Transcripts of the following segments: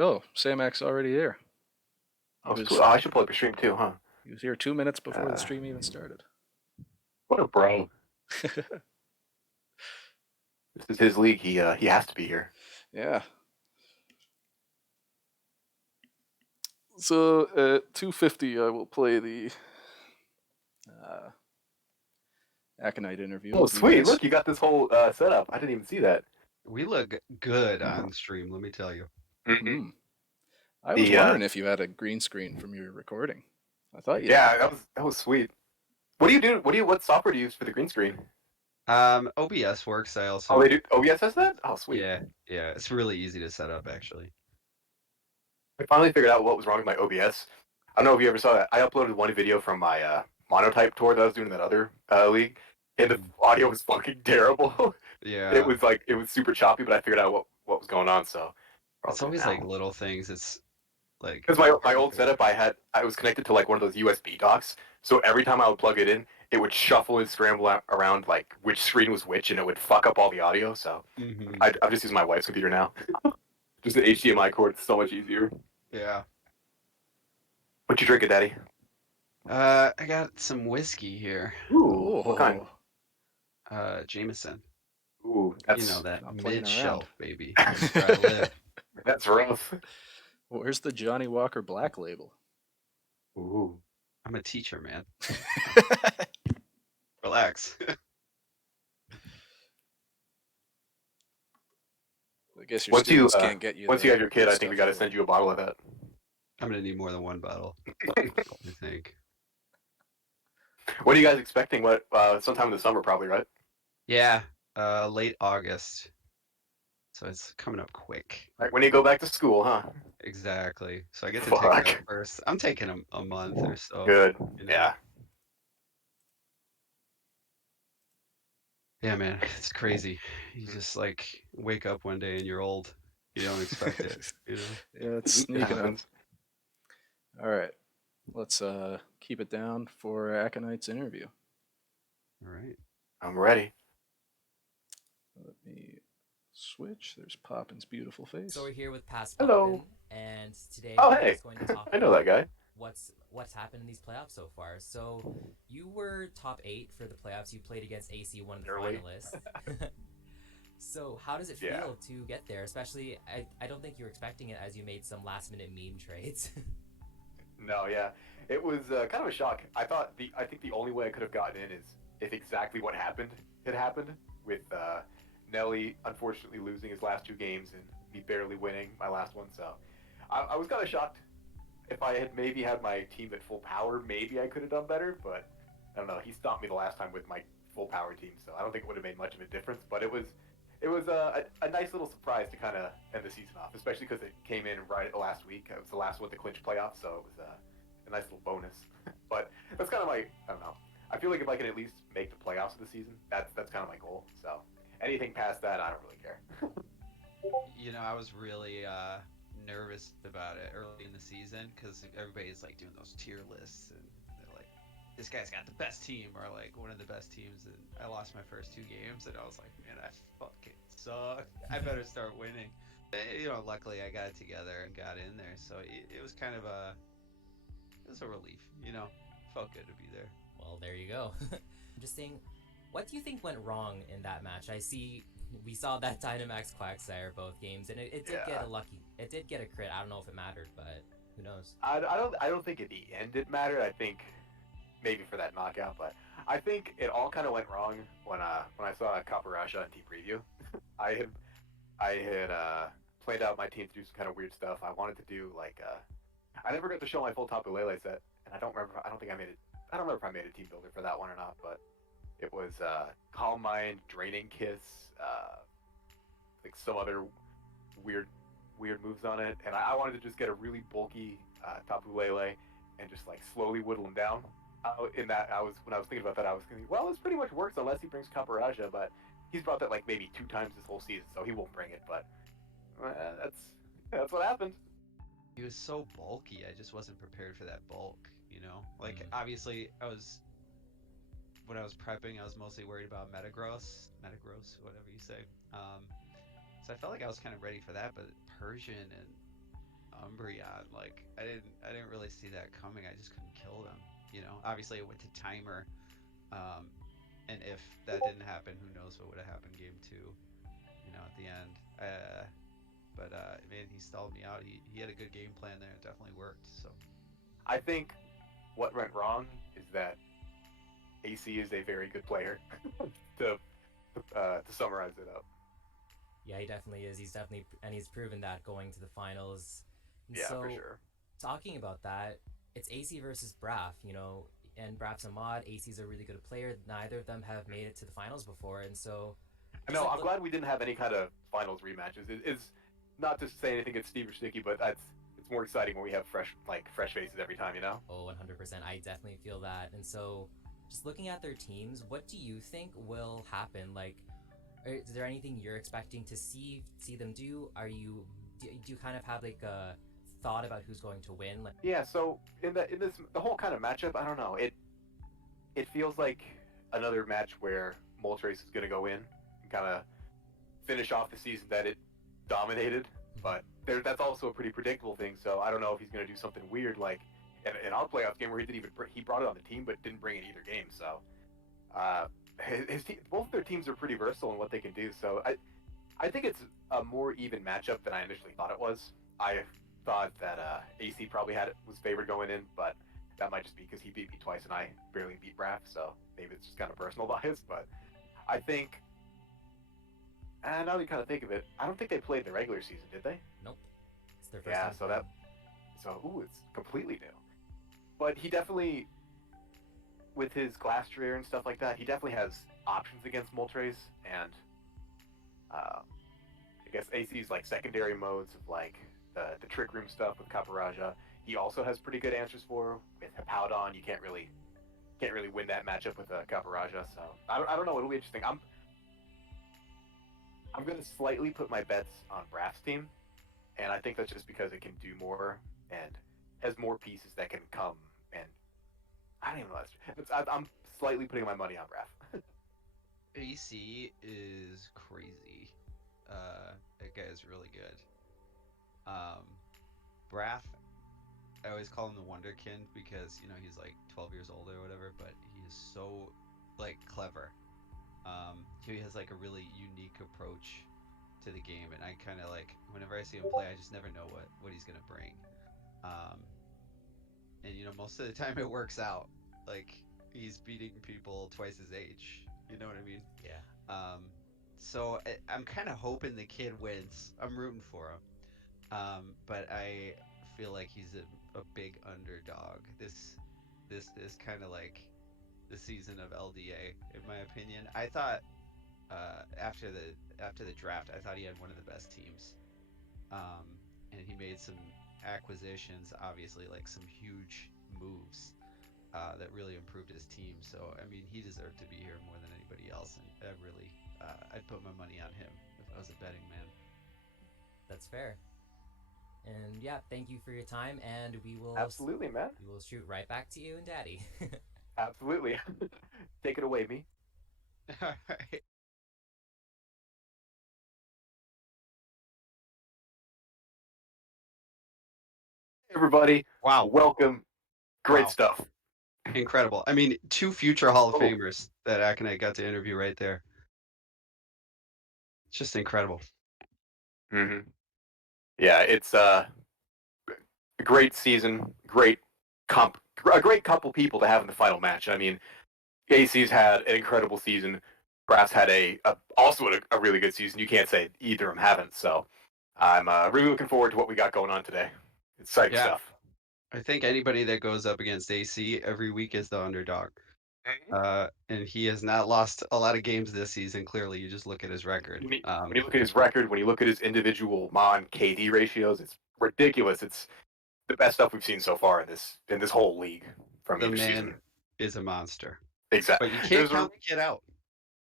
Oh, Samac's already here. He Oh, it's was cool. Oh, I should pull up your stream too, huh? he was here 2 minutes before the Uh, stream even started. what a bro. This is his league. He has to be here. Yeah. So at 2:50, I will play the uh, Aconite interview Oh, with you sweet. guys. Look, you got this whole setup. I didn't even see that. We look good on stream, let me tell you. Mm-hmm. I was The wondering if you had a green screen from your recording. I thought you did. yeah, that was sweet. What do you do? What software do you use for the green screen? OBS works. I Oh, also they do. OBS has that? Oh, sweet. yeah, yeah, it's really easy to set up actually. I finally figured out what was wrong with my OBS. I don't know if you ever saw that. I uploaded one video from my monotype tour that I was doing in that other league, and the audio was fucking terrible. Yeah, It was super choppy, but I figured out what was going on, so we're all it's good always like now. little things. It's like Because my hard to old figure setup, I was connected to like one of those USB docks, so every time I would plug it in, it would shuffle and scramble around like which screen was which, and it would fuck up all the audio. So out. I'm just using my wife's computer now. Just an HDMI cord, it's so much easier. Yeah. What you drinking, Daddy? I got some whiskey here. Ooh, what kind? Oh, Jameson. Ooh, You know that not playing mid around. shelf, baby. That's where I live. that's rough. Where's the Johnny Walker Black label? Ooh. I'm a teacher, man. Relax. I guess your Once you students can't get you once you the have your kid, good I think we stuff got to for send it. you a bottle of that. I'm gonna need more than one bottle, I think. What are you guys expecting? What sometime in the summer, probably, right? Yeah, late August. So it's coming up quick. Right when you go back to school, huh? Exactly. So I get to take the Fuck. first. I'm taking a month or so. Good. You know. Yeah. Yeah, man, it's crazy. You just like wake up one day and you're old. You don't expect it. You know. Yeah, it's It sneaking up. happens. All right, let's keep it down for Aconite's interview. All right. I'm ready. Let me switch. There's Poppin's beautiful face. So we're here with Past Hello. Poppin, and today Oh, we're hey. just going to talk I know that about guy. what's happened in these playoffs so far. So you were top 8 for the playoffs. You played against AC, one of the Early. finalists. So how does it feel Yeah. to get there? Especially, I don't think you were expecting it as you made some last minute meme trades. No, yeah. It was kind of a shock. I think the only way I could have gotten in is if exactly what happened had happened with Nelly unfortunately losing his last two games and me barely winning my last one. So I was kind of shocked. If I had maybe had my team at full power, maybe I could have done better. But I don't know. He stopped me the last time with my full power team, so I don't think it would have made much of a difference. But it was a nice little surprise to kind of end the season off, especially because it came in right at the last week. It was the last one to clinch playoffs, so it was a nice little bonus. But that's kind of my, I don't know. I feel like if I can at least make the playoffs of the season, that's kind of my goal. So anything past that, I don't really care. You know, I was really nervous about it early in the season because everybody's like doing those tier lists and they're like, this guy's got the best team or like one of the best teams. And I lost my first two games and I was like, man, I fucking suck. I better start winning. You know, luckily I got it together and got in there. So it was kind of it was a relief, you know, felt good to be there. Well, there you go. I'm just saying, what do you think went wrong in that match? We saw that Dynamax Quagsire both games, and it did Yeah. get a lucky. It did get a crit. I don't know if it mattered, but who knows? I don't think at the end it mattered. I think maybe for that knockout, but I think it all kind of went wrong when I saw Kaparasha on Team Preview. I had I had planned out my team to do some kind of weird stuff. I wanted to do like I never got to show my full Tapu Lele set, and I don't remember. I don't think I made it. I don't remember if I made a team builder for that one or not, but it was Calm Mind, Draining Kiss, like some other weird weird moves on it, and I wanted to just get a really bulky Tapu Lele and just like slowly whittle him down. In that, when I was thinking about that, I was thinking, well, this pretty much works unless he brings Caparaja, but he's brought that like maybe 2 times this whole season, so he won't bring it. But uh, that's that's what happened. He was so bulky. I just wasn't prepared for that bulk, you know? Like, Mm. obviously, when I was prepping, I was mostly worried about Metagross, whatever you say. So I felt like I was kind of ready for that, but Persian and agree on. Like I didn't really see that coming. I just couldn't kill them. You know, obviously it went to timer, and if that didn't happen, who knows what would have happened game two. You know, at the end. But man, he stalled me out. He had a good game plan there. It definitely worked. So I think what went wrong is that AC is a very good player. to summarize it up. Yeah, he definitely is. He's proven that going to the finals. And Yeah, so, for sure. talking about that, it's AC versus Braff, you know, and Braff's a mod. AC's a really good player. Neither of them have made it to the finals before, and so. No, I'm glad we didn't have any kind of finals rematches. It's not to say anything against Steve or Sticky, but it's more exciting when we have fresh faces every time, you know? Oh, 100%. I definitely feel that. And so, just looking at their teams, what do you think will happen? Like, is there anything you're expecting to see them do? Do you kind of have like a thought about who's going to win? Like, Yeah. So in the whole kind of matchup, I don't know. It feels like another match where Moltres is going to go in and kind of finish off the season that it dominated. But that's also a pretty predictable thing. So I don't know if he's going to do something weird like in our playoff game where he brought it on the team but didn't bring it either game. So both their teams are pretty versatile in what they can do. So I think it's a more even matchup than I initially thought it was. I thought that AC probably was favored going in, but that might just be because he beat me twice and I barely beat Braff, so maybe it's just kind of personal bias. But I think, and now that you kind of think of it, I don't think they played the regular season, did they? nope. It's their first Yeah, time. it's completely new. But he definitely, with his Glastrier and stuff like that, he definitely has options against Moltres, and I guess AC's like secondary modes of like the Trick Room stuff with Caparaja. He also has pretty good answers for with Hippowdon. You can't really win that matchup with Caparaja. So I don't know. It'll be interesting. I'm gonna slightly put my bets on Braff's team, and I think that's just because it can do more and has more pieces that can come. And I don't even know. I'm slightly putting my money on Braff. AC is crazy. That guy is really good. Braff, I always call him the Wonderkind because he's like 12 years old or whatever, but he is so like clever. He has like a really unique approach to the game, and I kind of like whenever I see him play, I just never know what he's gonna bring. And most of the time it works out. Like he's beating people twice his age. You know what I mean? Yeah. So I'm kind of hoping the kid wins. I'm rooting for him. But I feel like he's a big underdog. This is kind of like the season of LDA, in my opinion. I thought after the draft, I thought he had one of the best teams, and he made some acquisitions, obviously like some huge moves that really improved his team. So I mean, he deserved to be here more than anybody else, and I'd put my money on him if I was a betting man. That's fair. And yeah, thank you for your time, and we will Absolutely, man. We will shoot right back to you and Daddy. Absolutely. Take it away, me. All right. Everybody, Wow. welcome. Great Wow. stuff. Incredible. I mean, 2 future Hall of Oh. Famers that Aconite got to interview right there. It's just incredible. Mm-hmm. Yeah, it's a great season, a great couple people to have in the final match. I mean, AC's had an incredible season. Brass had also a really good season. You can't say either of them haven't. So I'm really looking forward to what we got going on today. Exciting stuff. I think anybody that goes up against AC every week is the underdog. And he has not lost a lot of games this season. Clearly, you just look at his record. When you look at his record, when you look at his individual Mon KD ratios, it's ridiculous. It's the best stuff we've seen so far in this whole league from the each man season. is a monster. Exactly. But you can't count the kid out.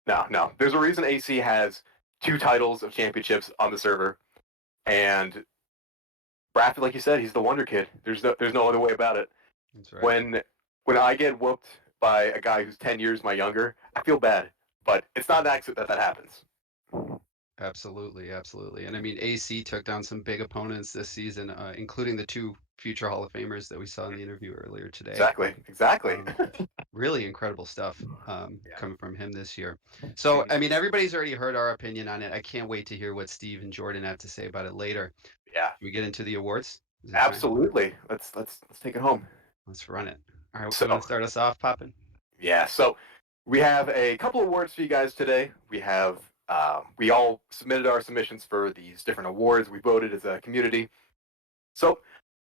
No. There's a reason AC has 2 titles of championships on the server, and Braff, like you said, he's the wonder kid. There's no other way about it. That's right. When I get whooped by a guy who's 10 years my younger, I feel bad, but it's not an accident that happens. Absolutely, absolutely. And I mean, AC took down some big opponents this season, including the two future Hall of Famers that we saw in the interview earlier today. Exactly. Um, really incredible stuff Yeah. coming from him this year. So, Mhm. I mean, everybody's already heard our opinion on it. I can't wait to hear what Steve and Jordan have to say about it later. Yeah. Can we get into the awards? Is it time? Absolutely. Let's take it home. Let's run it. All right, you want So to start us off, Poppin? yeah. So we have a couple awards for you guys today. We all submitted our submissions for these different awards. We voted as a community. So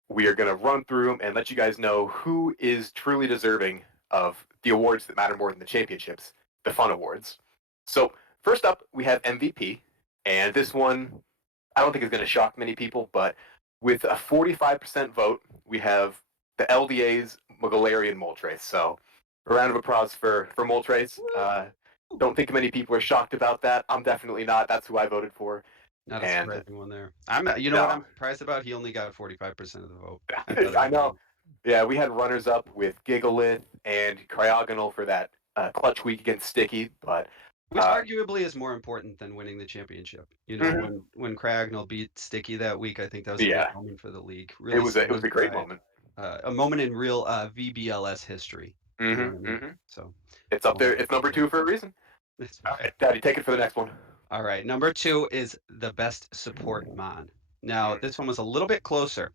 we are going to run through them and let you guys know who is truly deserving of the awards that matter more than the championships, the fun awards. So first up, we have MVP, and this one I don't think is going to shock many people, but with a 45% vote, we have the LDA's Galarian Moltres. So a round of applause for Moltres. Don't think many people are shocked about that. I'm definitely not. That's who I voted for. Not a And surprising one there. You know what no, I'm surprised about? He only got 45% of the vote. I thought it I would know. be. Yeah, we had runners up with Gigalith and Cryogonal for that clutch week against Sticky, but Which arguably is more important than winning the championship. You know, mhm. when Cragnell beat Sticky that week, I think that was a big Yeah, moment for the league. it Really was a great solidified moment. a moment in real VBLS history. You know what I mean? So It's up well there. done. It's number two for a reason. That's All right. right, Daddy, take it for the next one. All right. Number two is the best support mon. Now, this one was a little bit closer.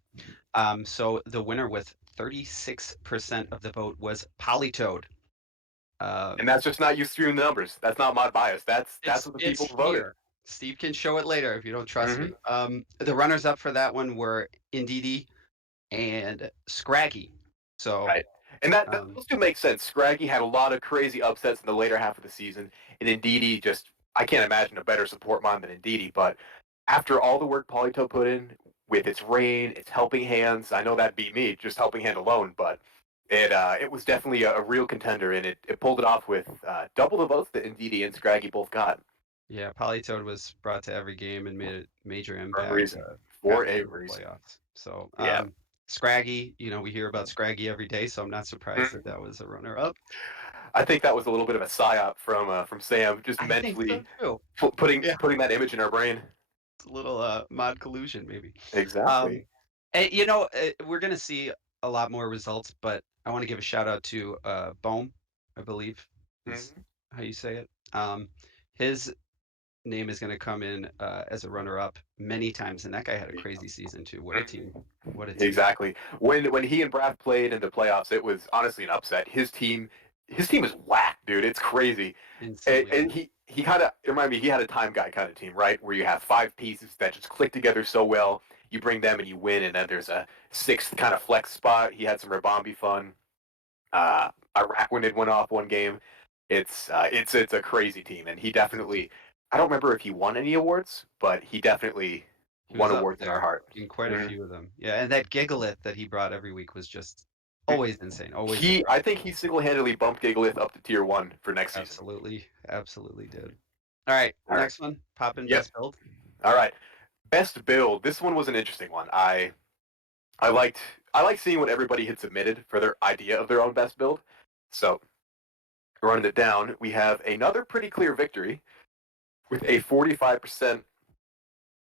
So the winner with 36% of the vote was Polytoad. Uh, And that's just not you skewing the numbers. That's not my bias. That's what the it's people voted. here. Steve can show it later if you don't trust Hmm. me. The runners up for that one were Indeedee and Scraggy. So, Right. And um, those two make sense. Scraggy had a lot of crazy upsets in the later half of the season, and Indeedee just I can't imagine a better support mind than Indeedee. But after all the work Polito put in with its rain, its helping hands, I know that beat me just helping hand alone, but it was definitely a real contender, and it pulled it off with double the votes that Indeedee and Scraggy both got yeah, Polytoad was brought to every game and made a major for a impact. reason. Got For them a to the reason. playoffs. So, Yeah. Scraggy, you know, we hear about Scraggy every day, so I'm not surprised that Mhm. that was a runner up. I think that was a little bit of a psyop from Sam, just I think so mentally too. putting Yeah, putting that image in our brain. it's a little mod collusion maybe. Um, Exactly. you know, we're gonna see a lot more results, but I want to give a shout out to Bohm, I believe is Mhm. how you say it. His name is gonna come in as a runner up many times, and that guy had a crazy season too. What a team! Mhm. What a team! Exactly. When he and Brad played in the playoffs, it was honestly an upset. His team is whack, dude. It's crazy. Insanely And good. he kind of remind me he had a time guy kind of team, right? Where you have five pieces that just click together so well. You bring them and you win, and then there's a sixth kind of flex spot. He had some Rabombi fun. Araquanid went off one game. It's a crazy team, and he definitely. I don't remember if he won any awards, but he definitely He won was up awards in our there heart. in quite a Mhm. few of them. Yeah, and that Gigalith that he brought every week was just always insane, always I surprising. think he single-handedly bumped Gigalith up to tier one for next season. Absolutely, absolutely did. All right, All right. next one. Pop in Yep. best build. All right. Best build. This one was an interesting one. I liked I like seeing what everybody had submitted for their idea of their own best build. So running it down, we have another pretty clear victory with a 45%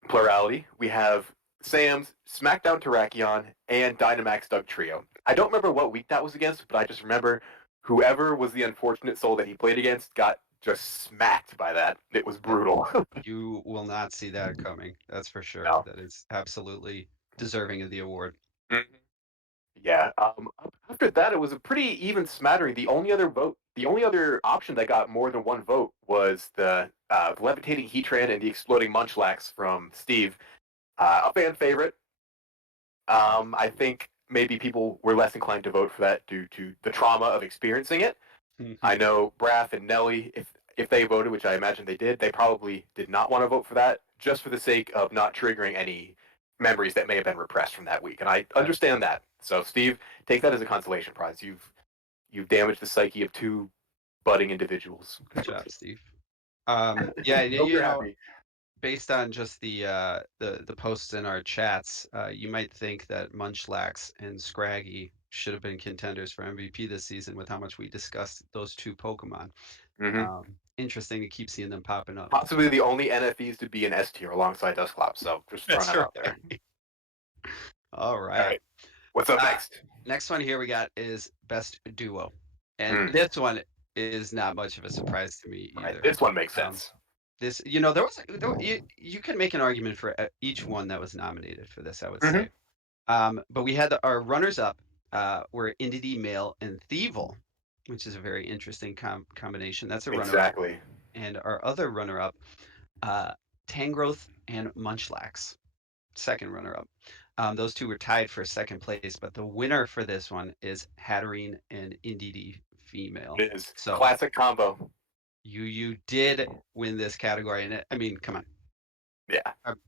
plurality. We have Sam's SmackDown Terrakion and Dynamax Doug Trio. I don't remember what week that was against, but I just remember whoever was the unfortunate soul that he played against got just smacked by that. It was brutal. You will not see that coming. That's for sure. No. That is absolutely deserving of the award. Mhm. Yeah. After that, it was a pretty even smattering. The only other option that got more than one vote was the levitating Heatran and the exploding Munchlax from Steve. A fan favorite. I think maybe people were less inclined to vote for that due to the trauma of experiencing it. I know Braff and Nelly, if they voted, which I imagine they did, they probably did not want to vote for that, just for the sake of not triggering any memories that may have been repressed from that week. And I understand that. So Steve, take that as a consolation prize. You've damaged the psyche of two budding individuals. Good job, Steve. Yeah, Hope you you're know, happy. based on just the posts in our chats, you might think that Munchlax and Scraggy should have been contenders for MVP this season with how much we discussed those two Pokemon. Interesting to keep seeing them popping up. Possibly the only NFEs to be an S tier alongside Dustclops. So just throwing that out there. All All right. right. What's up next? Next one here we got is best duo, and this one is not much of a surprise to me either. Right. This one makes sense. This, you can make an argument for each one that was nominated for this, I would say. But we had our runners up were Indie Male and Thievel, which is a very interesting combination. That's a runner up. Exactly. And our other runner up, Tangrowth and Munchlax, second runner up. Those two were tied for second place, but the winner for this one is Hatterene and Indeedee Female. It is So classic combo. you did win this category, and I mean, come on. Yeah.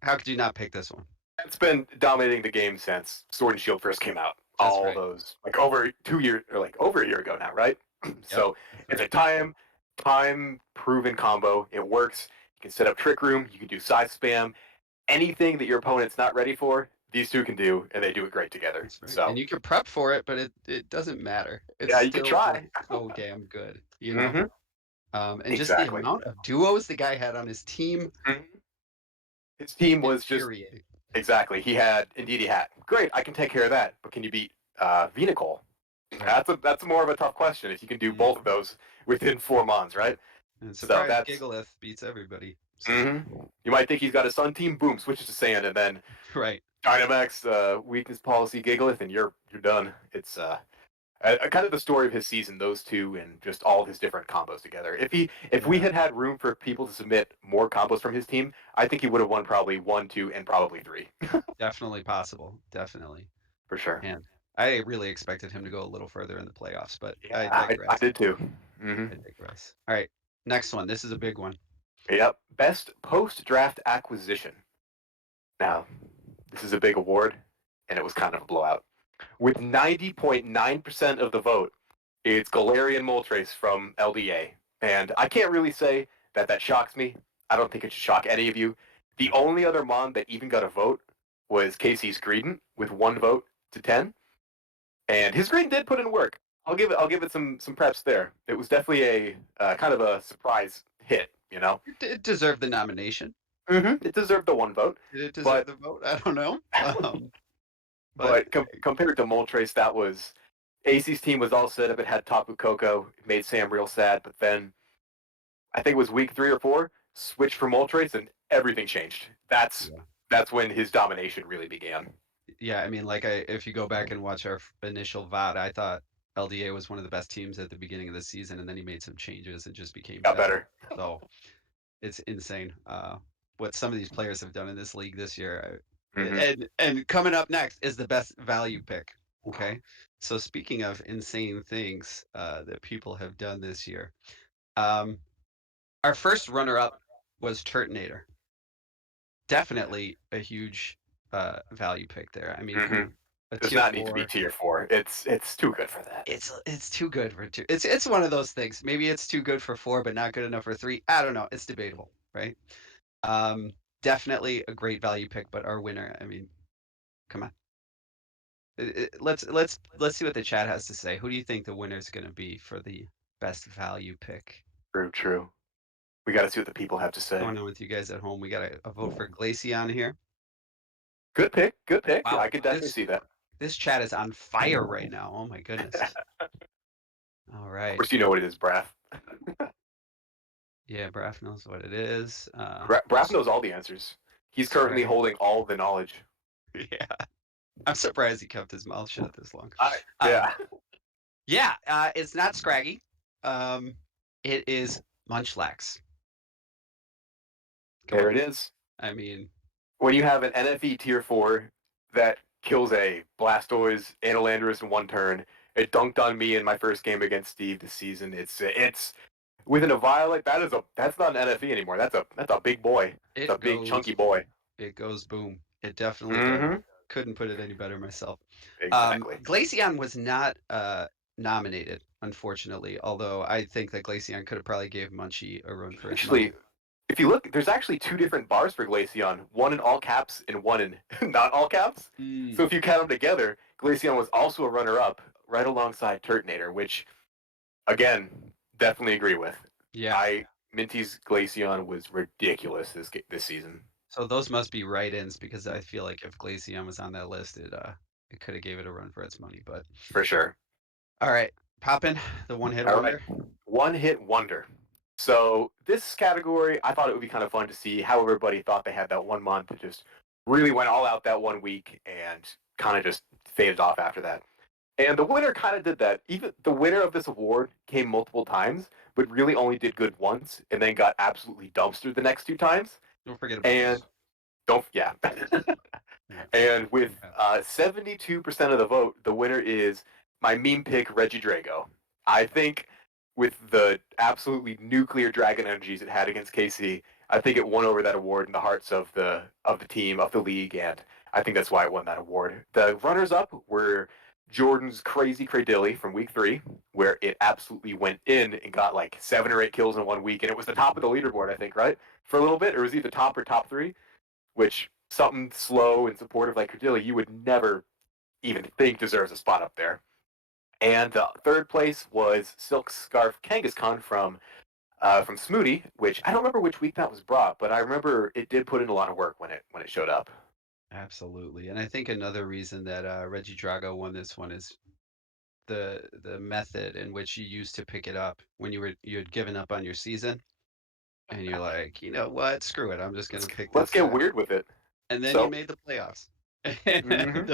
How could you not pick this one? It's been dominating the game since Sword and Shield first came out. That's all right. those like over 2 years or like over a year ago now, right? So it's a time proven combo. It works. You can set up Trick Room. You can do side spam. Anything that your opponent's not ready for, these two can do, and they do it great together. Right. So and you can prep for it, but it doesn't matter. It's yeah, you can try. So damn good, you know. And Exactly. just the amount of duos the guy had on his team. His team was just infuriating. exactly. He had Indeedee Hat. Great, I can take care of that. But can you beat Venicol? Right. That's more of a tough question. If you can do both of those within 4 mons, right? And So surprise, that's- Gigalith beats everybody. So, You might think he's got a Sun team. Boom, switches to Sand, and then right. Dynamax weakness policy Gigalith, and you're done. It's kind of the story of his season. Those two and just all his different combos together. If we had room for people to submit more combos from his team, I think he would have won probably 1, 2, and probably 3. Definitely possible. Definitely. For sure. And I really expected him to go a little further in the playoffs, but Yeah, I digress. I did too. I digress. All right, next one. This is a big one. Yep. Best post-draft acquisition. Now, this is a big award, and it was kind of a blowout. With 90.9% of the vote, it's Galarian Moltres from LDA. And I can't really say that shocks me. I don't think it should shock any of you. The only other Mon that even got a vote was Casey's Greedent with 1 vote to 10. And his Greedent did put in work. I'll give it some preps there. It was definitely a kind of a surprise hit, you know? It deserved the nomination. It deserved the 1 vote. Did it deserve the vote? I don't know. But compared to Moltres, that was AC's team was all set up. It had Tapu Koko. It made Sam real sad. But then I think it was week 3 or 4, switched for Moltres, and everything changed. That's when his domination really began. Yeah, I mean, if you go back and watch our initial VOD, I thought LDA was one of the best teams at the beginning of the season, and then he made some changes and just became better. So it's insane what some of these players have done in this league this year. And coming up next is the best value pick. Okay, so speaking of insane things that people have done this year, our first runner-up was Turtonator. Definitely a huge value pick there. I mean, it does not need to be tier 4. It's too good for that. It's too good for 2. It's one of those things. Maybe it's too good for 4, but not good enough for 3. I don't know. It's debatable, right? Definitely a great value pick, but our winner. I mean, come on. Let's see what the chat has to say. Who do you think the winner is going to be for the best value pick? True. We got to see what the people have to say. Going on with you guys at home, we got a vote for Glaceon here. Good pick. Wow, I could definitely see that. This chat is on fire right now. Oh my goodness. All right. Of course, you know what it is, Braff. Yeah, Braff knows what it is. Braff knows all the answers. He's currently holding all the knowledge. Yeah. I'm surprised he kept his mouth shut this long. Yeah. It's not Scraggy. It is Munchlax. There it is. I mean, when you have an NFE tier 4 that kills a Blastoise and a Landorus in 1 turn, it dunked on me in my first game against Steve this season. It's within a Violet. That's not an NFE anymore. That's a big boy. It's a big chunky boy. It goes boom. It definitely does. Couldn't put it any better myself. Exactly. Glaceon was not nominated, unfortunately. Although I think that Glaceon could have probably gave Munchie a run for his money. If you look, there's actually 2 different bars for Glaceon. One in all caps and one in not all caps. So if you count them together, Glaceon was also a runner-up right alongside Turtonator, which, again, definitely agree with. Yeah. Minty's Glaceon was ridiculous this season. So those must be write-ins because I feel like if Glaceon was on that list, it could have gave it a run for its money. But For sure. all right, Poppin, the one-hit All wonder. right. One hit wonder. So this category, I thought it would be kind of fun to see how everybody thought they had that 1 month. It just really went all out that 1 week and kind of just faded off after that. And the winner kind of did that. Even the winner of this award came multiple times, but really only did good once, and then got absolutely dumpstered the next 2 times. Don't forget about And this. don't, yeah. Yeah. And with Yeah. 72% of the vote, the winner is my meme pick, Reggie Drago. I think with the absolutely nuclear dragon energies it had against KC, I think it won over that award in the hearts of the team, of the league, and I think that's why it won that award. The runners-up were Jordan's Crazy Cradilly from week 3, where it absolutely went in and got like 7 or 8 kills in 1 week, and it was the top of the leaderboard, I think, right? For a little bit, or was he the top or top 3? Which something slow and supportive like Cardilli, you would never even think deserves a spot up there. And the third place was Silk Scarf Kangaskhan from Smoothie, which I don't remember which week that was brought, but I remember it did put in a lot of work when it showed up. Absolutely. And I think another reason that Reggie Drago won this one is the method in which you used to pick it up when you had given up on your season and you're like, you know what, screw it, I'm just gonna pick Let's this get guy. weird with it. And then you So, made the playoffs. mhm. And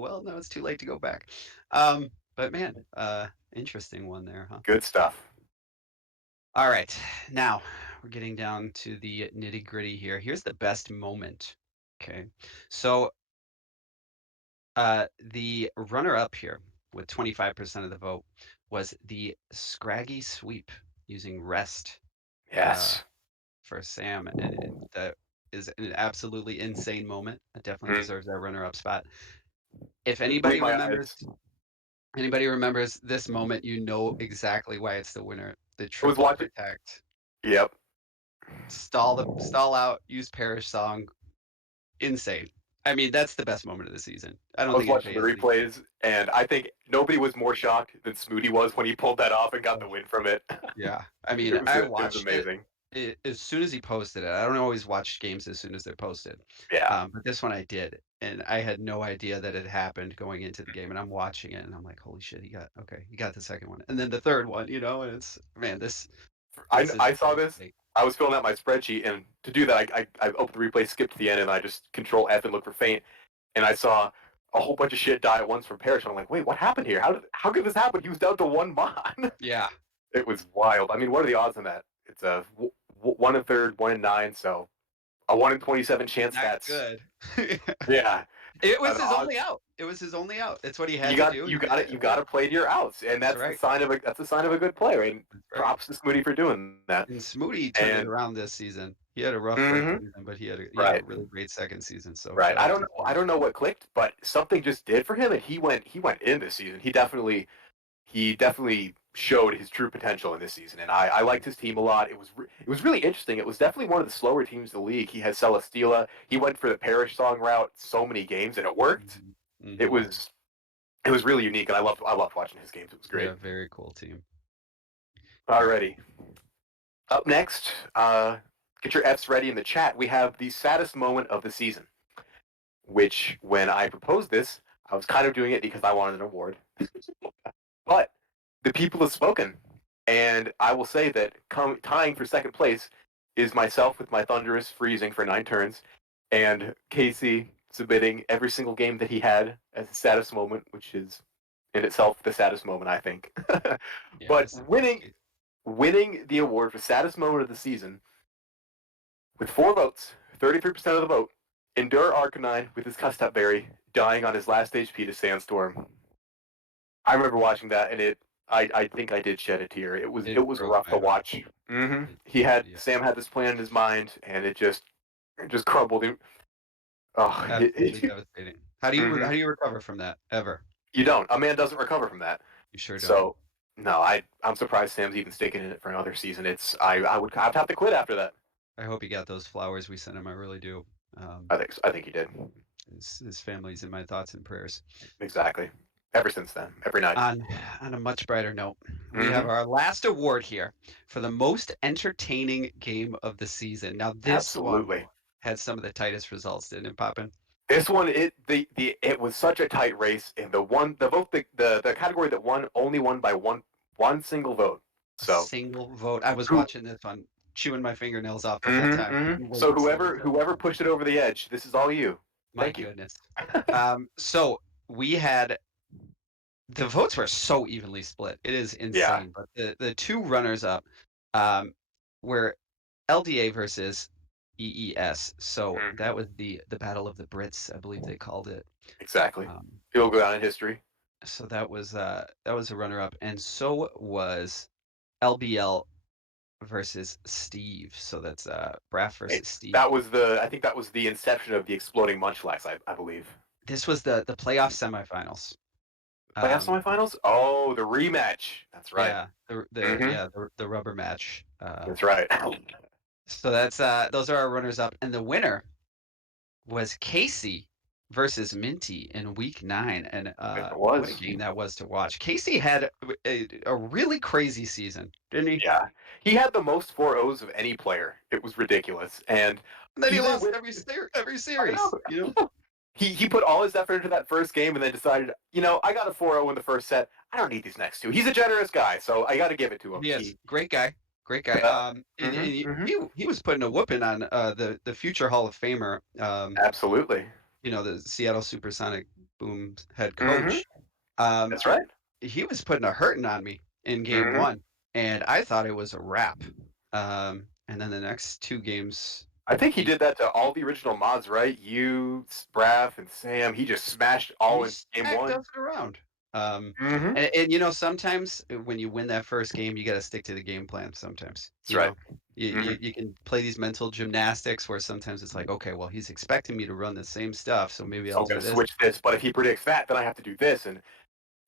well, now it's too late to go back. But man, interesting one there, huh? Good stuff. All right, now we're getting down to the nitty gritty here. Here's the best moment. Okay, so the runner-up here with 25% of the vote was the Scraggy Sweep using Rest uh, Yes. for Sam, and that is an absolutely insane moment. It definitely Mm. deserves that runner-up spot. If Blink my eyes. anybody remembers this moment, you know exactly why it's the winner. The I was triple watching. protect, Yep. stall out, use Perish Song, insane. I mean, that's the best moment of the season. I I don't was think watching anybody the has any. replays, and I think nobody was more shocked than Smoothie was when he pulled that off and got the win from it. Yeah, I mean, It was I it was watched it, amazing. as soon as he posted it. I don't always watch games as soon as they're posted, Yeah. but this one I did, and I had no idea that it happened going into the game. And I'm watching it, and I'm like, "Holy shit, he got the second one, and then the third one, and it's man, this is I saw this. crazy." I was filling out my spreadsheet, and to do that, I opened the replay, skipped to the end, and I just Control F and look for faint, and I saw a whole bunch of shit die at once from Parrish. And I'm like, wait, what happened here? How could this happen? He was down to 1 mon. Yeah, It was wild. I mean, what are the odds on that? It's a 1 1/3, 1 in 9, so a 1 in 27 chance. not That's good. yeah. It was The his only odds. out. It was his only out. That's what he had You to got do. you He did got it. it. You Yeah, got to play to your outs, and that's that's the right. sign of a good player. And That's right. props to Smoody for doing that. And Smoothie turned it And around this season. He had a rough first mhm, season, but he had a right. really great second season. So Right. shout out to I Smoothie. don't know what clicked, but something just did for him, and he went in this season. He definitely showed his true potential in this season, and I liked his team a lot. It was really interesting. It was definitely one of the slower teams in the league. He had Celesteela. He went for the Parish song route so many games, and it worked. Hmm. It Hmm. was really unique, and I loved watching his games. It was great. Yeah, very cool team. All right. Alrighty. Up next, get your Fs ready in the chat. We have the saddest moment of the season, which when I proposed this, I was kind of doing it because I wanted an award. But the people have spoken, and I will say that tying for second place is myself with my thunderous freezing for 9 turns, and Casey submitting every single game that he had as the saddest moment, which is in itself the saddest moment, I think. Yeah, But this is winning the award for saddest moment of the season with 4 votes, 33% of the vote, Endure Arcanine with his Custap Berry dying on his last HP to Sandstorm. I remember watching that, and I think I did shed a tear. It was broke rough my to heart. watch. Yeah, Sam had this plan in his mind, and it just crumbled. Oh, absolutely devastating. mhm. How do you recover from that ever? You don't. A man doesn't recover from that. You sure don't. So no, I'm surprised Sam's even sticking in it for another season. I'd have to quit after that. I hope he got those flowers we sent him. I really do. Um, I think he did. his family's in my thoughts and prayers. Exactly. ever since then, every night. On a much brighter note, we have Mhm. our last award here for the most entertaining game of the season. Now, this one Absolutely. had some of the tightest results, didn't it, Poppin? This one, it was such a tight race, and the category that won only won by one single vote. A So single vote. I was who? watching this one, chewing my fingernails off the whole time. So Waiting to see the result. whoever pushed it over the edge, this is all you. My Thank you. goodness. So we had the votes were so evenly split. It is Yeah. insane. But the two runners up were LDA versus EES. So Mhm. that was the Battle of the Brits, I believe they called it. Exactly. Um, It'll go down in history. so that was a runner up, and so was LBL versus Steve. So that's Braff versus Steve. I think that was the inception of the exploding Munchlax, I believe. This was the playoff semifinals. Playoff semifinals? Oh, the rematch. That's right. Yeah, the rubber match. That's right. So that's those are our runners up, and the winner was Casey versus Minty in week 9, and It what a was. game that was to watch. Casey had a really crazy season, didn't he? Yeah. He had the most 4-0s of any player. It was ridiculous. And And then he even lost with- every I series. know. You know, He put all his effort into that first game and then decided, I got a 4-0 in the first set. I don't need these next two. He's a generous guy, so I got to give it to him. yes, great guy, great guy. And he was putting a whooping on the future Hall of Famer. Absolutely. The Seattle Supersonic Boom head Mhm. coach. That's right. He was putting a hurting on me in game Mhm. 1, and I thought it was a wrap. And then the next 2 games, I think he did that to all the original mods, right? You, Spraff, and Sam. He just smashed all he in game smacked 1. us around. Mhm. And sometimes when you win that first game, you got to stick to the game plan. Sometimes, That's right. you can play these mental gymnastics where sometimes it's like, okay, well, he's expecting me to run the same stuff, so maybe So I'll I'm do gonna this. switch this, but if he predicts that, then I have to do this.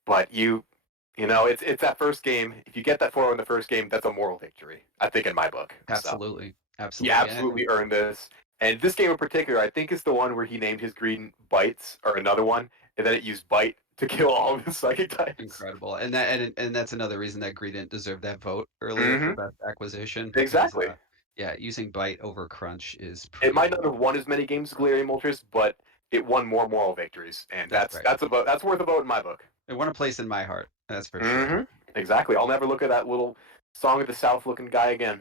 But it's that first game. If you get that 4 in the first game, that's a moral victory. I think in my book. So Absolutely, he absolutely. absolutely earned this. And this game in particular, I think is the one where he named his green Bites, or another one, and then it used Bite to kill all of his psychic types. Incredible, and that's another reason that Greed didn't deserve that vote earlier for best acquisition. Because, Exactly. yeah, using Bite over Crunch is pretty. It might not have won as many games as Galarian Moltres, but it won more moral victories, and That's right. that's worth a vote in my book. It won a place in my heart. That's for sure. Exactly. I'll never look at that little Song of the South looking guy again.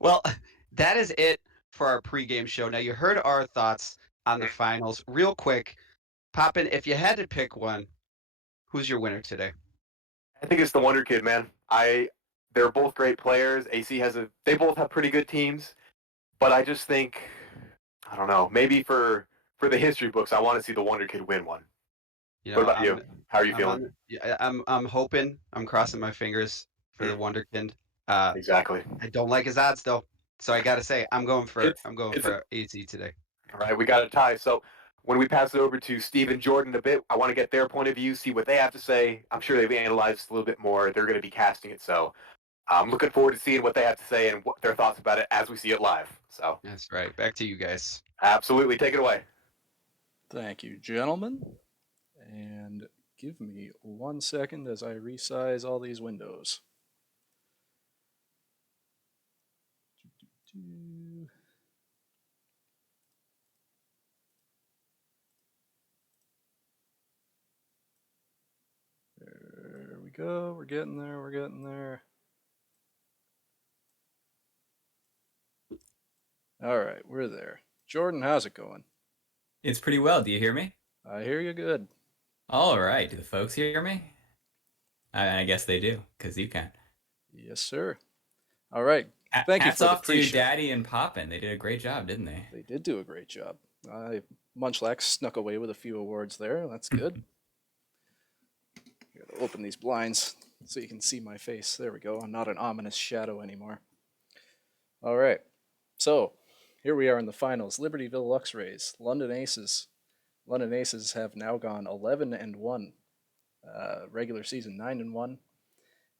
Well, that is it for our pregame show. Now you heard our thoughts on the finals. Real quick, Poppin, if you had to pick one, who's your winner today? I think it's the Wonder Kid, man. They're both great players. AC they both have pretty good teams, but I just think, I don't know, maybe for the history books, I want to see the Wonder Kid win one. What about you? How are you feeling? I'm hoping. I'm crossing my fingers for the Wonderkind. Exactly. I don't like his odds though, so I gotta say I'm going for AC today. All right, we got a tie. So when we pass it over to Steve and Jordan a bit, I want to get their point of view, see what they have to say. I'm sure they've analyzed a little bit more. They're going to be casting it, so I'm looking forward to seeing what they have to say and what their thoughts about it as we see it live. So That's right. Back to you guys. absolutely, take it away. Thank you, gentlemen. And give me 1 second as I resize all these windows. There we go. We're getting there. We're getting there. All right, we're there. Jordan, how's it going? It's pretty well. Do you hear me? I hear you good. All right. Do the folks hear me? I guess they do, because you can. Yes, sir. All right. Thank you Hats for the off to pre-show. Daddy and Poppin. They did a great job, didn't they? They did do a great job. Munchlax snuck away with a few awards there. That's good. I gotta open these blinds so you can see my face. There we go. I'm not an ominous shadow anymore. All right. So here we are in the finals. Libertyville Luxrays, London Aces. London Aces have now gone 11-1. Regular season 9-1.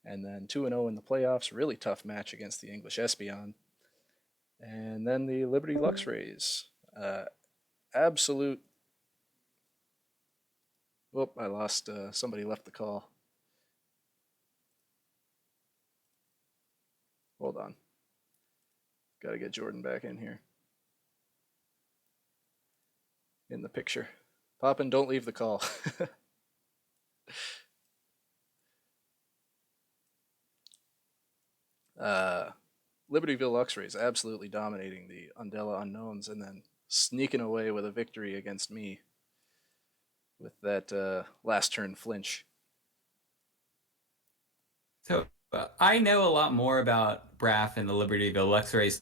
And then 2-0 in the playoffs. Really tough match against the English Espeon. And then the Liberty Luxrays. Absolute Whoop, I lost. Somebody left the call. Hold on. Got to get Jordan back in here. In the picture. Poppin, don't leave the call. Libertyville Luxray absolutely dominating the Undella Unknowns and then sneaking away with a victory against me with that last turn flinch. So I know a lot more about Braff and the Libertyville Luxray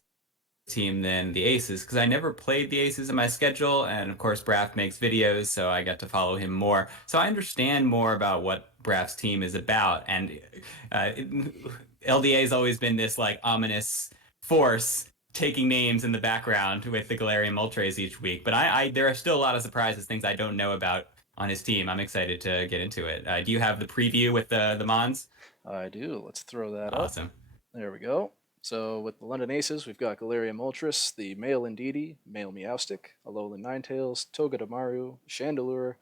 team than the Aces because I never played the Aces in my schedule, and of course Braff makes videos, so I got to follow him more. So I understand more about what Braff's team is about, and LDA has always been this like ominous force taking names in the background with the Galarian Moltres each week. But there are still a lot of surprises, things I don't know about on his team. I'm excited to get into it. Do you have the preview with the Mons? I do. Let's throw that Awesome. up. There we go. So with the London Aces, we've got Galarian Moltres, the male Indeedee, male Meowstic, Alolan Ninetales, Togedemaru, Chandelure,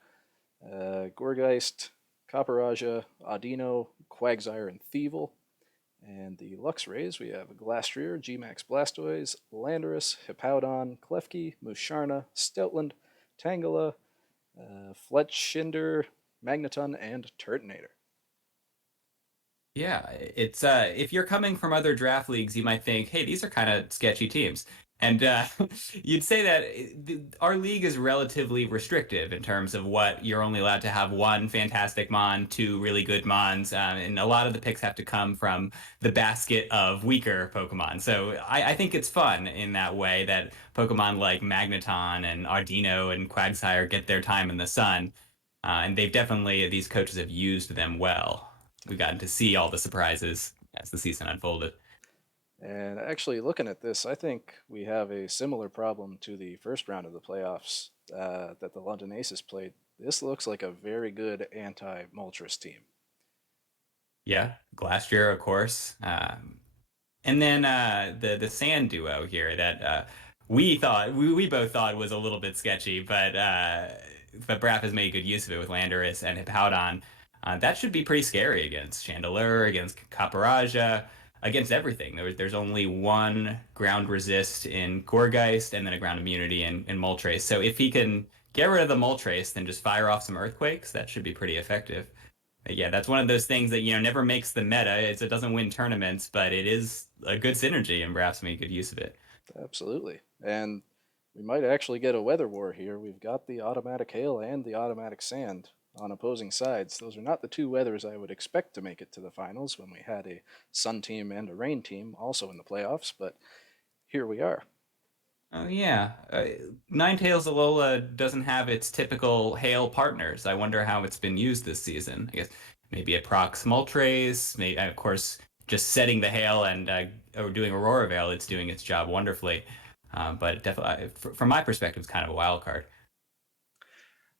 Gourgeist, Copperajah, Audino, Quagsire, and Thievul. And the Luxrays, we have Glastrier, Gmax Blastoise, Landorus, Hippowdon, Klefki, Musharna, Stoutland, Tangela, Fletchinder, Magneton, and Turtonator. Yeah, it's if you're coming from other draft leagues, you might think, hey, these are kind of sketchy teams. And you'd say that our league is relatively restrictive in terms of what you're only allowed to have one fantastic Mon, two really good Mons, and a lot of the picks have to come from the basket of weaker Pokemon. So I think it's fun in that way that Pokemon like Magneton and Ardino and Quagsire get their time in the sun. And these coaches have used them well. We got to see all the surprises as the season unfolded. And actually, looking at this, I think we have a similar problem to the first round of the playoffs that the London Aces played. This looks like a very good anti-Moltres team. Yeah, Glastrier, of course. And then the Sand duo here that we both thought was a little bit sketchy, but Braff has made good use of it with Landorus and Hippowdon. That should be pretty scary against Chandelure, against Copperajah, against everything. There's only one ground resist in Gourgeist and then a ground immunity in Moltres. So if he can get rid of the Moltres, then just fire off some Earthquakes, that should be pretty effective. But yeah, that's one of those things that never makes the meta. It doesn't win tournaments, but it is a good synergy, and Braff's made good use of it. Absolutely. And we might actually get a weather war here. We've got the automatic hail and the automatic sand on opposing sides. Those are not the two weathers I would expect to make it to the finals when we had a sun team and a rain team also in the playoffs, but here we are. Oh yeah, Ninetales Alola doesn't have its typical hail partners. I wonder how it's been used this season. I guess maybe it procs Moltres, maybe of course just setting the hail and or doing Aurora Veil, it's doing its job wonderfully. But definitely, from my perspective, it's kind of a wild card.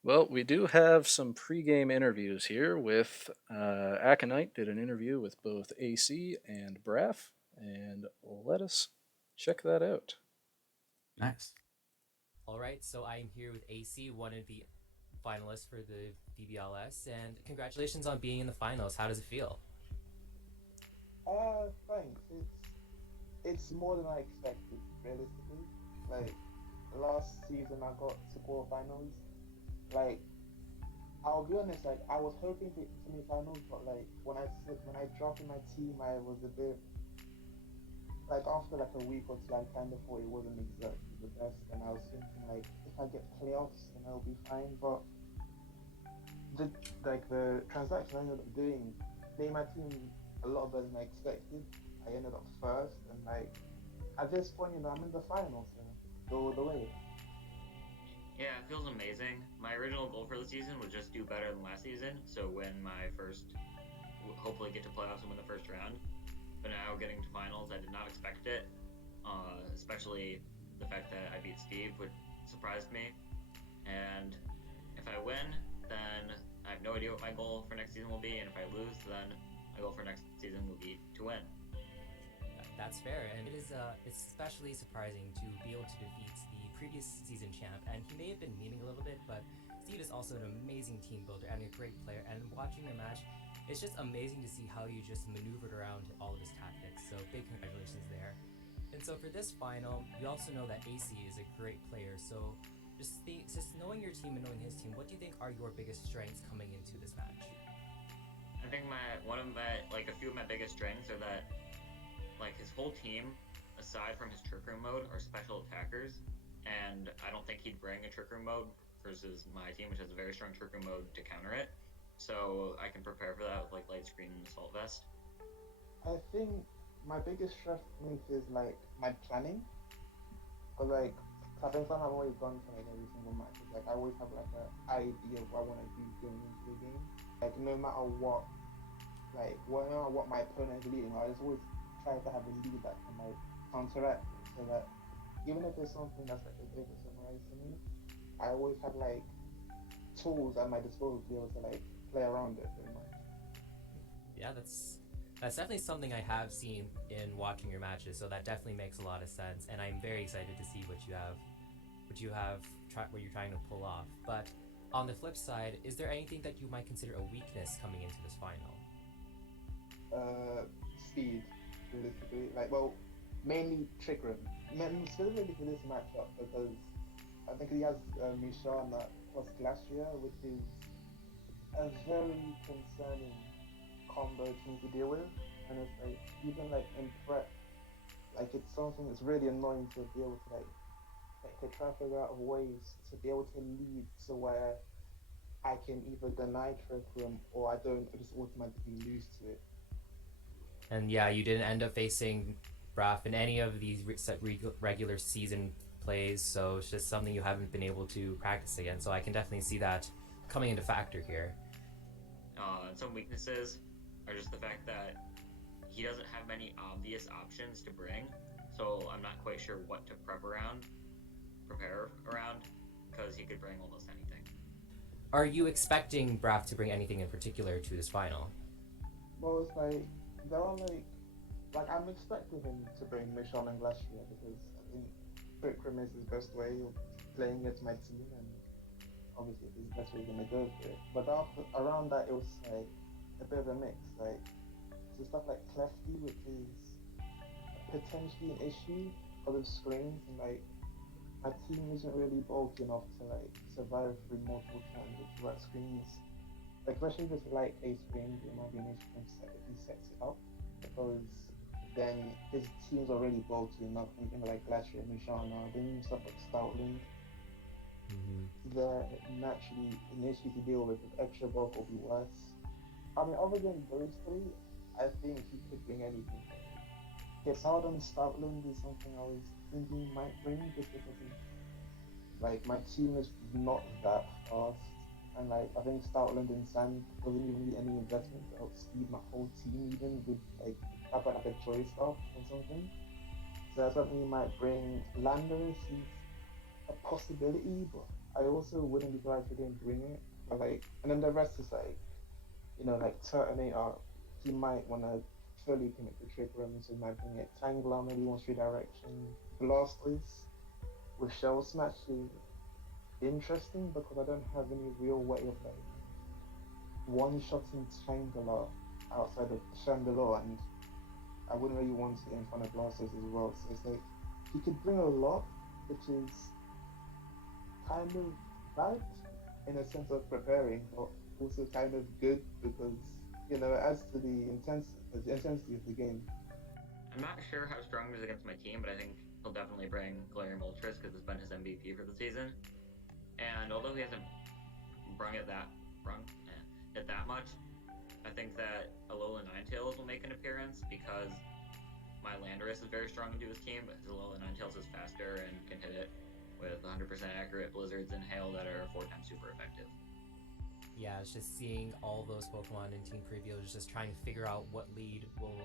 Well, we do have some pregame interviews here with Aconite did an interview with both AC and Braff, and let us check that out. Nice. All right, so I'm here with AC, one of the finalists for the VBLS, and congratulations on being in the finals. How does it feel? Thanks. It's more than I expected, realistically. Like last season, I got to quarterfinals. Like I'll be honest, like I was hoping for semifinals, but like when I dropped in my team, I was a bit like after like a week or two, I kind of thought it wasn't exactly the best, and I was thinking like if I get playoffs, then I'll be fine. But the transaction I ended up doing made my team a lot better than I expected. I ended up first, and like at this point, I'm in the finals, so go all the way. Yeah, it feels amazing. My original goal for the season was just do better than last season, so win my first, hopefully get to playoffs and win the first round. But now getting to finals, I did not expect it, especially the fact that I beat Steve, which surprised me. And if I win, then I have no idea what my goal for next season will be, and if I lose, then my goal for next season will be to win. That's fair, and it's especially surprising to be able to defeat the previous season champ, and he may have been memeing a little bit, but Steve is also an amazing team builder and a great player, and watching their match, it's just amazing to see how you just maneuvered around all of his tactics. So big congratulations there. And so for this final, we also know that AC is a great player. So just knowing your team and knowing his team, what do you think are your biggest strengths coming into this match? I think a few of my biggest strengths are that, like, his whole team, aside from his trick room mode, are special attackers, and I don't think he'd bring a trick room mode versus my team, which has a very strong trick room mode to counter it. So I can prepare for that with like light screen and assault vest. I think my biggest strength is like my planning. Cause like I think I've always gone for like every single match. It's like I always have like an idea of what I want to do going into the game. Like no matter what my opponent is leading, I just always try to have a lead that can like counteract it, so that even if there's something that's like a bit of a surprise to me, I always have like tools at my disposal to be able to like play around it pretty much. Yeah, that's definitely something I have seen in watching your matches. So that definitely makes a lot of sense, and I'm very excited to see what you're trying to pull off. But on the flip side, is there anything that you might consider a weakness coming into this final? Speed, realistically. Like, well, mainly trick room. Specifically for this matchup because I think he has Mishan plus Glacier, which is a very concerning combo to need to deal with. And it's like, even like in prep, like it's something that's really annoying to be able to like to try to figure out ways to be able to lead to where I can either deny trick room or I just automatically lose to it. And yeah, you didn't end up facing Raph in any of these regular season plays, so it's just something you haven't been able to practice again. So I can definitely see that coming into factor here. Some weaknesses are just the fact that he doesn't have many obvious options to bring, so I'm not quite sure what to prepare around, because he could bring almost anything. Are you expecting Raph to bring anything in particular to this final? Well, it's like there are like I'm expecting him to bring Michon and Glacier because I think Trick Room is his best way of playing against my team, and obviously this is the best way he's gonna go for it. But around that, it was like a bit of a mix, like so stuff like Clefty, which is potentially an issue because of screens, and like my team isn't really bulky enough to like survive through multiple times of red screens. Like especially if it's like a screen, it might be an issue if he sets it up, because then his team's already bulky enough, thinking like Glacier and Mishana, then stuff like Stoutland. They're naturally an issue to deal with extra bulk will be worse. I mean, other than those three, I think he could bring anything. Hard on Stoutland is something I was thinking he might bring, just because like my team is not that fast, and like I think Stoutland and Sand doesn't even need any investment to help speed my whole team, even with like have like a choice off or something. So that's something you might bring. Landers is a possibility, but I also wouldn't be glad if he didn't bring it. But like, and then the rest is like, like Turtonator, he might want to fully commit the trick room, so he might bring it. Tangler maybe wants redirection. Blasters with Shell Smash is interesting because I don't have any real way of like one-shotting Tangler outside of Chandelure, and I wouldn't really want it in front of Blasters as well. So it's like he could bring a lot, which is kind of bad in a sense of preparing, but also kind of good because it adds to the intensity of the game. I'm not sure how strong he is against my team, but I think he'll definitely bring Galarian Moltres because it's been his MVP for the season. And although he hasn't brung it that much, I think that Alola Ninetales will make an appearance because my Landorus is very strong into his team, but his Alola Ninetales is faster and can hit it with 100% accurate blizzards and hail that are 4 times super effective. Yeah, it's just seeing all those Pokemon in team previews, just trying to figure out what lead will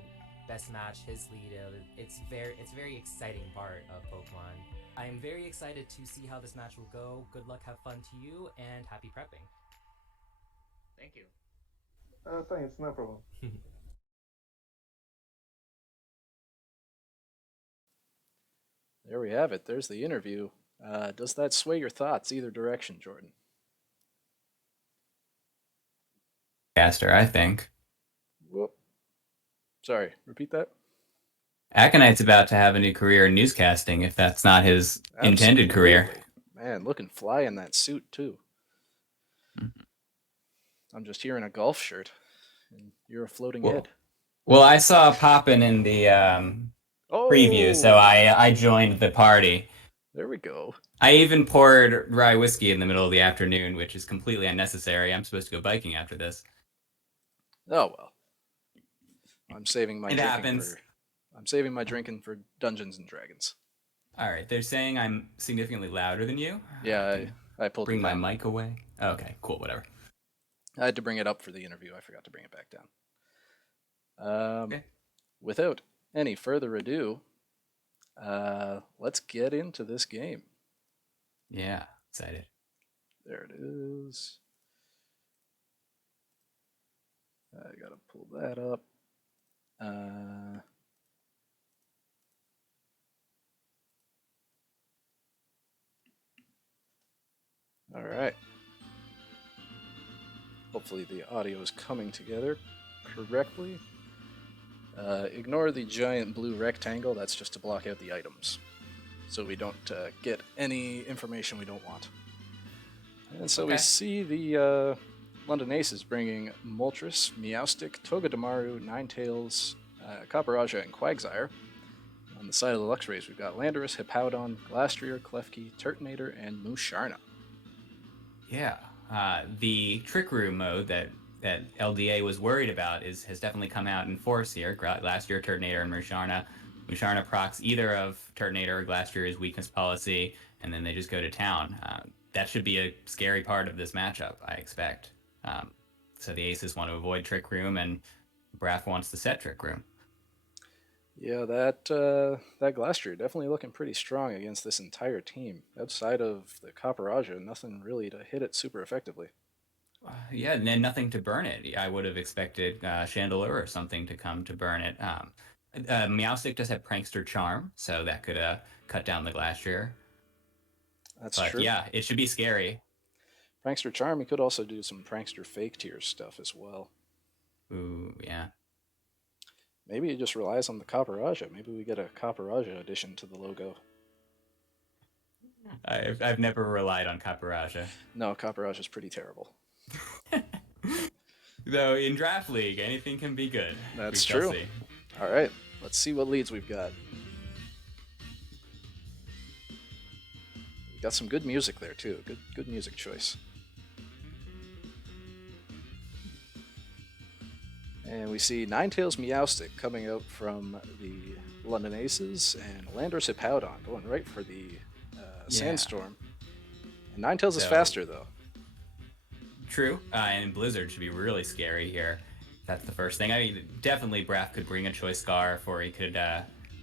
best match his lead. It's a very exciting part of Pokemon. I am very excited to see how this match will go. Good luck, have fun to you, and happy prepping. Thank you. Thanks, no problem. There we have it. There's the interview. Does that sway your thoughts either direction, Jordan? caster, I think. Whoop. Sorry, repeat that. Aconite's about to have a new career in newscasting if that's not his intended career. Absolutely. Man, looking fly in that suit too. I'm just here in a golf shirt, and you're a floating head. Well, I saw Poppin in the preview, so I joined the party. There we go. I even poured rye whiskey in the middle of the afternoon, which is completely unnecessary. I'm supposed to go biking after this. Oh well. I'm saving my It drinking happens. I'm saving my drinking for Dungeons and Dragons. All right, they're saying I'm significantly louder than you. Yeah, I pulled bring it my down. mic away. Okay, cool, whatever. I had to bring it up for the interview. I forgot to bring it back down. Okay. Without any further ado, let's get into this game. Yeah, excited. There it is. I gotta pull that up. All right. Hopefully the audio is coming together correctly. Ignore the giant blue rectangle. That's just to block out the items, so we don't get any information we don't want. And so we see the London Aces bringing Moltres, Meowstic, Togedemaru, Ninetales, Copperaja, and Quagsire. On the side of the Luxrays, we've got Landorus, Hippowdon, Glastrier, Klefki, Turtonator, and Musharna. Yeah, the Trick Room mode that LDA was worried about has definitely come out in force here. Last year, Turtonator and Musharna. Musharna procs either of Turtonator or Glastrier's weakness policy, and then they just go to town. That should be a scary part of this matchup, I expect. So the Aces want to avoid Trick Room, and Braff wants to set Trick Room. Yeah, that Glastrier definitely looking pretty strong against this entire team. Outside of the Copperaja, nothing really to hit it super effectively. Yeah, and then nothing to burn it. I would have expected Chandelure or something to come to burn it. Meowstic does have Prankster Charm, so that could cut down the Glastrier. That's true. Yeah, it should be scary. Prankster Charm, he could also do some Prankster Fake Tier stuff as well. Ooh, yeah. Maybe he just relies on the Copperaja. Maybe we get a Copperaja addition to the logo. I've never relied on Copperaja. No, Copperaja's pretty terrible. Though in Draft League, anything can be good. That's true. All right, let's see what leads we've got. We got some good music there too. Good music choice. And we see Ninetales Meowstic coming out from the London Aces, and Landorus Hippowdon going right for the Sandstorm. And Ninetales is faster though. True, and Blizzard should be really scary here. That's the first thing. I mean, definitely Braff could bring a Choice Scarf, or he could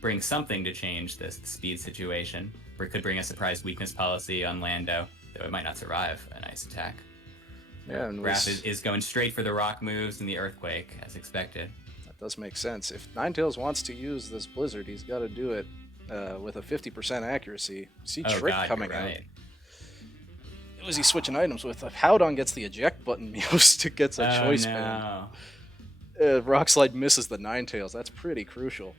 bring something to change this speed situation. Or he could bring a surprise weakness policy on Lando, though it might not survive a nice attack. Yeah, and Braff is going straight for the rock moves and the earthquake, as expected. That does make sense. If Ninetales wants to use this Blizzard, he's got to do it with a 50% accuracy. See Trick coming out. Who is he switching items with? Howdon gets the eject button, Meowstic gets a choice band. Rock Slide misses the Ninetales. That's pretty crucial.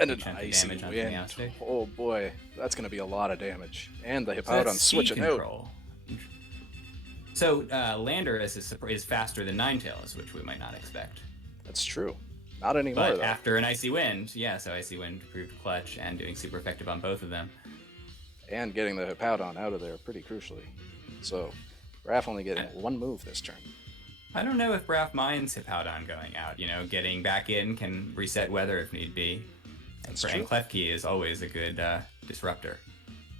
And an icy wind. Oh boy, that's going to be a lot of damage. And the Hippowdon switching out. So Landorus is faster than Ninetales, which we might not expect. That's true. Not anymore, but though. After an Icy Wind, yeah, so Icy Wind proved clutch and doing super effective on both of them. And getting the Hippowdon out of there pretty crucially. So Braff only getting one move this turn. I don't know if Braff minds Hippowdon going out. You know, getting back in can reset weather if need be. That's and Klefki is always a good disruptor.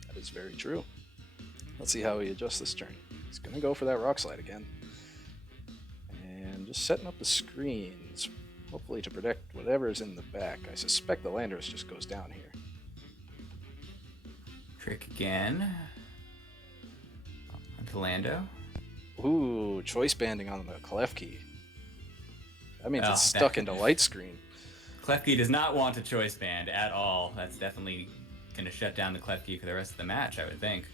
That is very true. Let's see how he adjusts this turn. He's going to go for that Rock Slide again. And just setting up the screens, hopefully to protect whatever is in the back. I suspect the Landorus just goes down here. Trick again. Onto Lando. Ooh, choice banding on the Klefki. That means it's stuck into light screen. Klefki does not want a choice band at all. That's definitely going to shut down the Klefki for the rest of the match, I would think.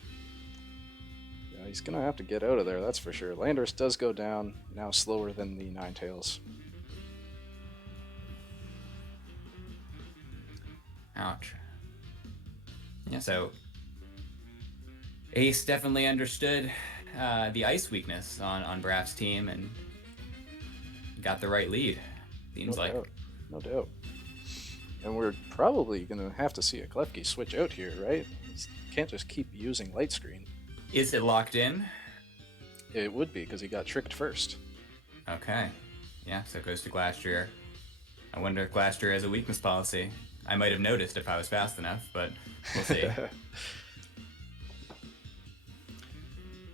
He's going to have to get out of there, that's for sure. Landorus does go down, now slower than the Ninetales. Ouch. Yeah, so Ace definitely understood the ice weakness on Braff's team and got the right lead. Seems No like. doubt. No doubt. And we're probably going to have to see a Klefki switch out here, right? He can't just keep using light screen. Is it locked in? It would be, because he got tricked first. Okay. Yeah, so it goes to Glastrier. I wonder if Glastrier has a weakness policy. I might have noticed if I was fast enough, but we'll see.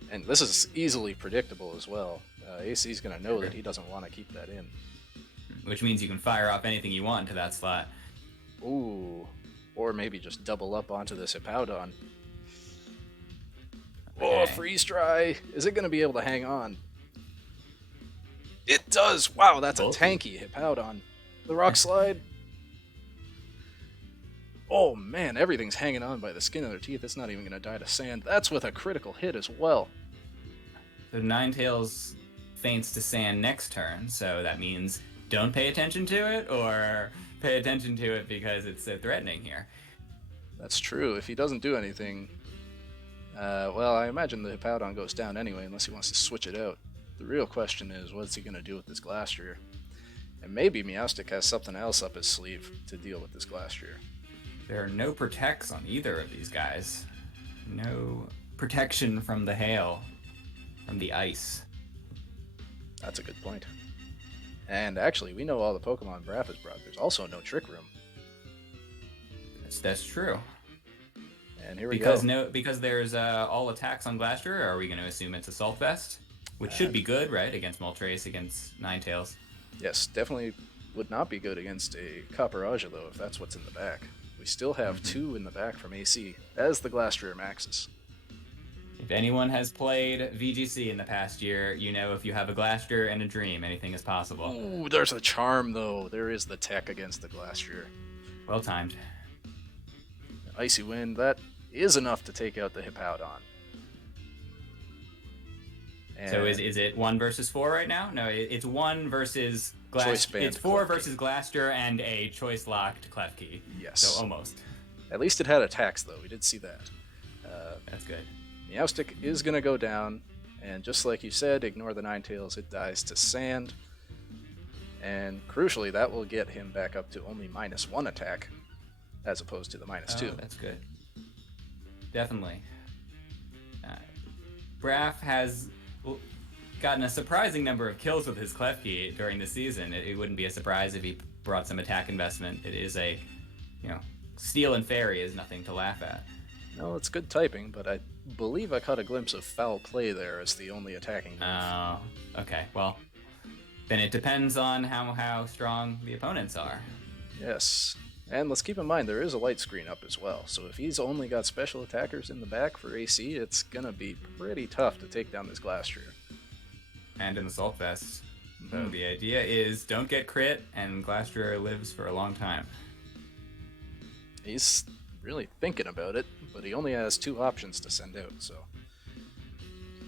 And this is easily predictable as well. AC's going to know that he doesn't want to keep that in. Which means you can fire off anything you want into that slot. Ooh. Or maybe just double up onto this Hippowdon. Oh, Okay. freeze dry. Is it going to be able to hang on? It does. Wow, that's a Both. tanky Hippowdon. The rock slide. Oh man, everything's hanging on by the skin of their teeth. It's not even going to die to sand. That's with a critical hit as well. So Ninetales feints to sand next turn, so that means don't pay attention to it, or pay attention to it because it's threatening here. That's true. If he doesn't do anything, well, I imagine the Hippowdon goes down anyway unless he wants to switch it out. The real question is, what's he going to do with this Glastrier? And maybe Meowstic has something else up his sleeve to deal with this Glastrier. There are no protects on either of these guys. No protection from the hail, from the ice. That's a good point. And actually, we know all the Pokemon Braff has brought. There's also no Trick Room. That's true. And here we Because go. because there's all attacks on Glastrier, are we going to assume it's Assault Vest? Which should be good, right? Against Moltres, against Ninetales. Yes, definitely would not be good against a Copperaja, though, if that's what's in the back. We still have two in the back from AC, as the Glastrier maxes. If anyone has played VGC in the past year, you know if you have a Glastrier and a Dream, anything is possible. Ooh, there's a charm, though. There is the tech against the Glastrier. Well timed. Icy Wind, that is enough to take out the Hippowdon. And So is it 1 versus 4 right now? No, it's 1 versus Choice band It's 4 Klefki. versus Glastrier and a choice locked Klefki. Yes. So almost. At least it had attacks, though. We did see that. That's good. Meowstic is going to go down, and just like you said, ignore the Ninetales, it dies to sand. And crucially, that will get him back up to only -1 attack, as opposed to the -2. Oh, that's good. Definitely. Braff has gotten a surprising number of kills with his Klefki during the season. It wouldn't be a surprise if he brought some attack investment. It is a, Steel and Fairy is nothing to laugh at. No, it's good typing, but I believe I caught a glimpse of foul play there as the only attacking move. Oh, okay. Well, then it depends on how strong the opponents are. Yes. And let's keep in mind, there is a light screen up as well, so if he's only got special attackers in the back for AC, it's gonna be pretty tough to take down this Glastrier. And an Assault Vest. So the idea is don't get crit, and Glastrier lives for a long time. He's really thinking about it, but he only has 2 options to send out, so...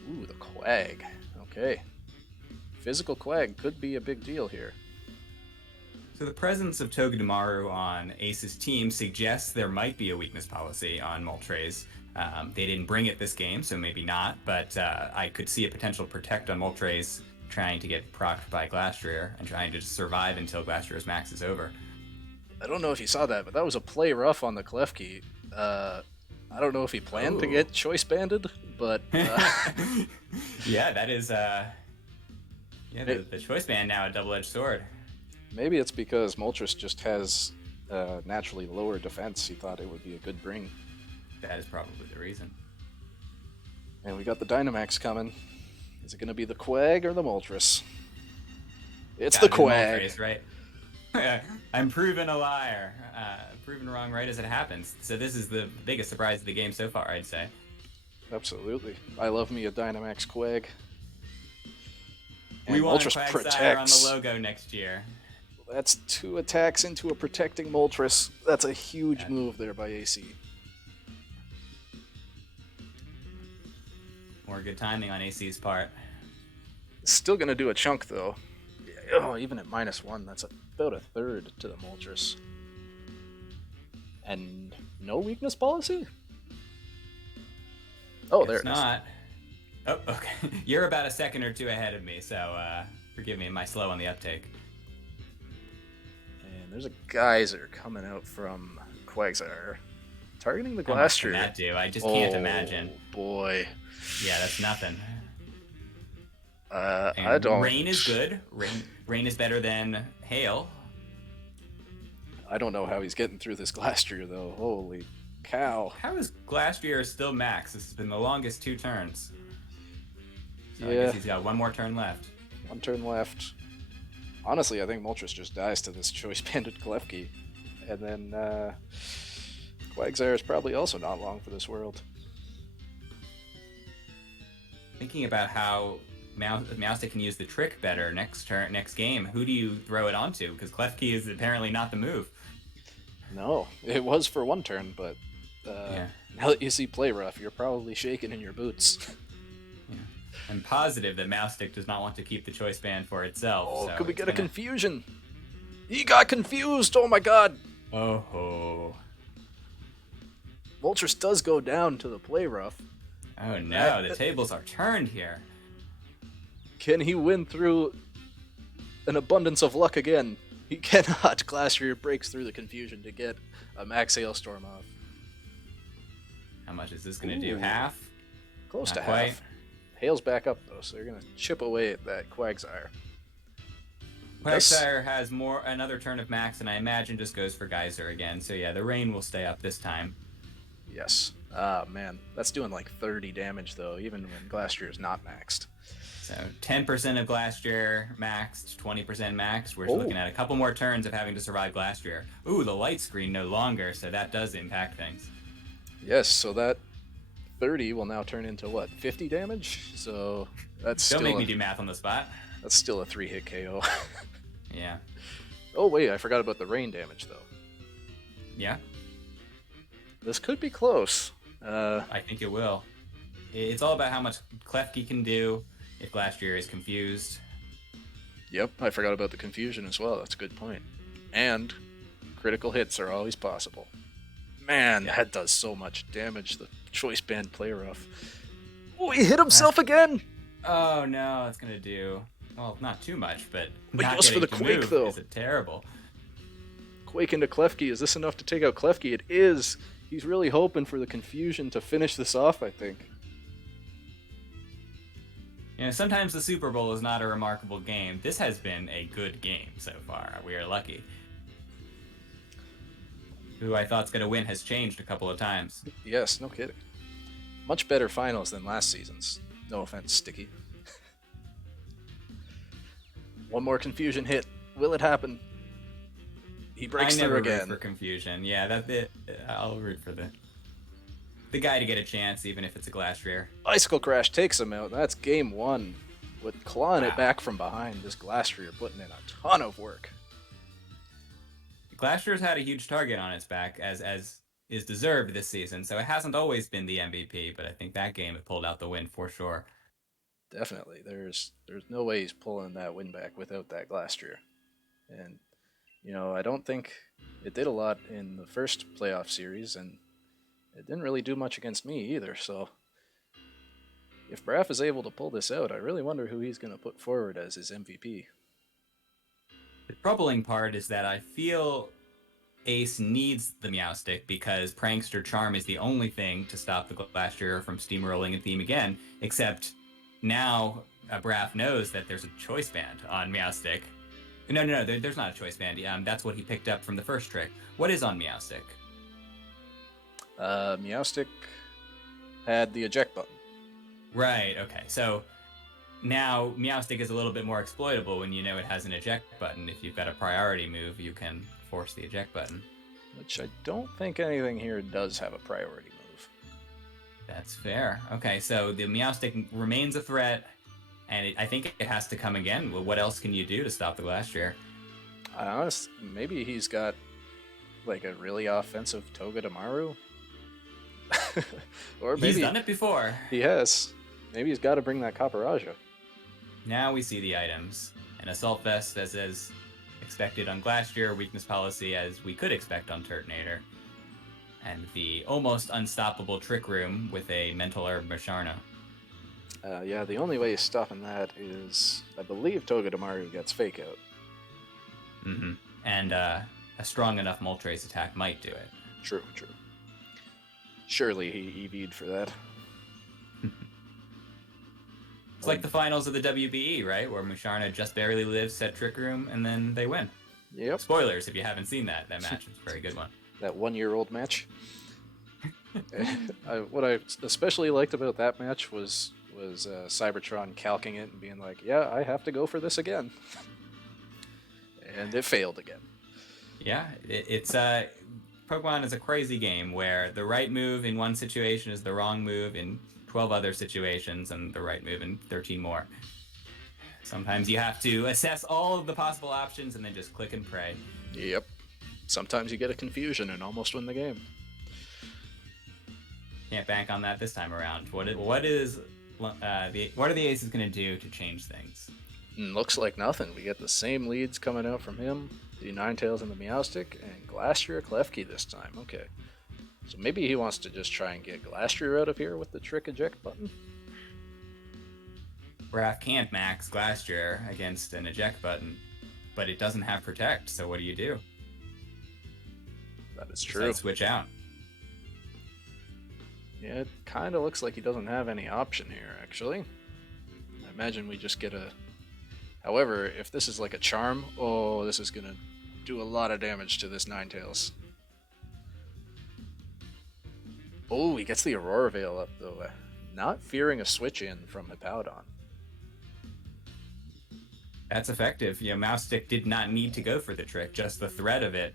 Ooh, the Quag. Okay. Physical Quag could be a big deal here. So the presence of Togedemaru on Ace's team suggests there might be a weakness policy on Moltres. They didn't bring it this game, so maybe not, but I could see a potential protect on Moltres trying to get procced by Glastrier and trying to just survive until Glastrier's max is over. I don't know if you saw that, but that was a play rough on the Klefki. I don't know if he planned to get choice banded, but... Yeah, that is... the choice band now a double-edged sword. Maybe it's because Moltres just has naturally lower defense. He thought it would be a good bring. That is probably the reason. And we got the Dynamax coming. Is it going to be the Quag or the Moltres? It's the Gotta be Quag. Moltres, right? I'm proven a liar. Proven wrong right as it happens. So this is the biggest surprise of the game so far, I'd say. Absolutely. I love me a Dynamax Quag. And We want Moltres Quagsire protects. on the logo next year. That's 2 attacks into a protecting Moltres. That's a huge move there by AC. More good timing on AC's part. Still going to do a chunk, though. Oh, even at -1, that's about a third to the Moltres. And no weakness policy? Oh, there It's it is. not. Oh, okay. You're about a second or two ahead of me, so forgive me, am I slow on the uptake? And there's a geyser coming out from Quagsire. Targeting the How much can Glastrier. that do? I just can't imagine. Oh, boy. Yeah, that's nothing. I And don't... Rain is good. Rain is better than Hail. I don't know how he's getting through this Glastrier, though. Holy cow. How is Glastrier still max? This has been the longest 2 turns. So I Yeah. guess he's got 1 more turn left. 1 turn left. Honestly, I think Moltres just dies to this Choice Banded Klefki. And then, Quagsire is probably also not long for this world. Thinking about how Meowstic can use the trick better next game, who do you throw it onto? Because Klefki is apparently not the move. No, it was for 1 turn, but Yeah. now that you see Play Rough, you're probably shaking in your boots. I'm positive that Meowstic does not want to keep the choice band for itself. Oh, so could we it's get a gonna- confusion? He got confused! Oh my god! Oh. Moltres does go down to the Play Rough. Oh no, the tables are turned here. Can he win through an abundance of luck again? He cannot. Glastrier breaks through the confusion to get a max Hailstorm off. How much is this going to do? Ooh. Half? Close Not to quite. half. Hail's back up though, so you're gonna chip away at that Quagsire. Quagsire has another turn of max, and I imagine just goes for Geyser again. So yeah, the rain will stay up this time. Yes. Ah, man. That's doing like 30 damage though, even when Glastrier is not maxed. So 10% of Glastrier maxed, 20% maxed. We're Oh. looking at a couple more turns of having to survive Glastrier. Ooh, the light screen no longer, so that does impact things. Yes, so that 30 will now turn into what, 50 damage? So that's Don't still make me do math on the spot. that's still a 3-hit KO. Yeah. Oh wait, I forgot about the rain damage though. Yeah, This could be close. I think it will. It's all about how much Klefki can do if Glastrier is confused. Yep, I forgot about the confusion as well. That's a good point. And critical hits are always possible. Man, that does so much damage. The Choice Band Play Rough. Oh, he hit himself again! Oh no, it's gonna do well, not too much, but But he not goes for getting the to Quake, move though. is terrible. Quake into Klefki. Is this enough to take out Klefki? It is. He's really hoping for the confusion to finish this off, I think. You know, sometimes the Super Bowl is not a remarkable game. This has been a good game so far. We are lucky. Who I thought's gonna win has changed a couple of times. Yes, no kidding. Much better finals than last season's. No offense, Sticky. One more confusion hit. Will it happen? He breaks I never through root again. for confusion. Yeah, that's it. I'll root for the guy to get a chance, even if it's a Glastrier. Icicle Crash takes him out. That's game 1. With clawing it Wow. back from behind, this Glastrier putting in a ton of work. Glastier's had a huge target on its back, as is deserved this season, so it hasn't always been the MVP, but I think that game it pulled out the win for sure. Definitely. There's no way he's pulling that win back without that Glastrier. And, you know, I don't think it did a lot in the first playoff series, and it didn't really do much against me either, so if Braff is able to pull this out, I really wonder who he's going to put forward as his MVP. The troubling part is that I feel Ace needs the Meowstic because Prankster Charm is the only thing to stop the Glastrier from steamrolling a theme again, except now Braff knows that there's a choice band on Meowstic. No, there's not a choice band. That's what he picked up from the first trick. What is on Meowstic? Meowstic had the eject button. Right, okay. So now Meowstic is a little bit more exploitable when you know it has an eject button. If you've got a priority move, you can force the eject button. Which I don't think anything here does have a priority move. That's fair. Okay, so the Meowstic remains a threat, and I think it has to come again. Well, what else can you do to stop the Glastrier? Maybe he's got like a really offensive Toga Damaru. Or maybe He's done it before. he has. Maybe he's got to bring that Caparajah. Now we see the items. An Assault Vest as is expected on Glastrier, Weakness Policy as we could expect on Turtonator, and the almost unstoppable Trick Room with a Mental Herb Musharna. Yeah, the only way he's stopping that is, I believe, Togedemaru gets Fake Out. Mm-hmm. And a strong enough Moltres attack might do it. True. Surely he EV'd for that. It's like the finals of the WBE, right? Where Musharna just barely lives, set Trick Room, and then they win. Yep. Spoilers if you haven't seen that match. It's a very good one. That 1-year-old match. What I especially liked about that match was Cybertron calking it and being like, yeah, I have to go for this again. And it failed again. Yeah, it's Pokemon is a crazy game where the right move in one situation is the wrong move in 12 other situations and the right move in 13 more. Sometimes you have to assess all of the possible options and then just click and pray. Yep. Sometimes you get a confusion and almost win the game. Can't bank on that this time around. What are the Aces going to do to change things? Looks like nothing. We get the same leads coming out from him. The Ninetales and the Meowstic, and Glastrier Klefki this time. Okay. So maybe he wants to just try and get Glastrier out of here with the Trick Eject button? Raph can't max Glastrier against an Eject button, but it doesn't have Protect, so what do? That is Does true. that switch out? Yeah, it kind of looks like he doesn't have any option here, actually. I imagine we just get a... However, if this is like a Charm, oh, this is going to do a lot of damage to this Ninetales. Oh, he gets the Aurora Veil up, though. Not fearing a switch in from Hippowdon. That's effective. Moustick did not need to go for the trick. Just the threat of it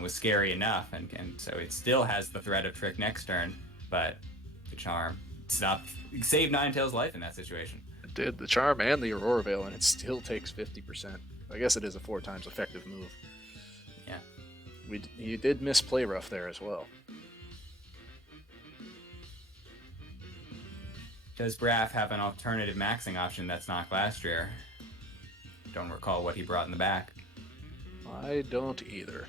was scary enough, and so it still has the threat of trick next turn, but the Charm saved Ninetales' life in that situation. It did, the Charm and the Aurora Veil, and it still takes 50%. I guess it is a 4 times effective move. Yeah. You did miss Play Rough there as well. Does Braff have an alternative maxing option that's not Glastrier? Don't recall what he brought in the back. I don't either.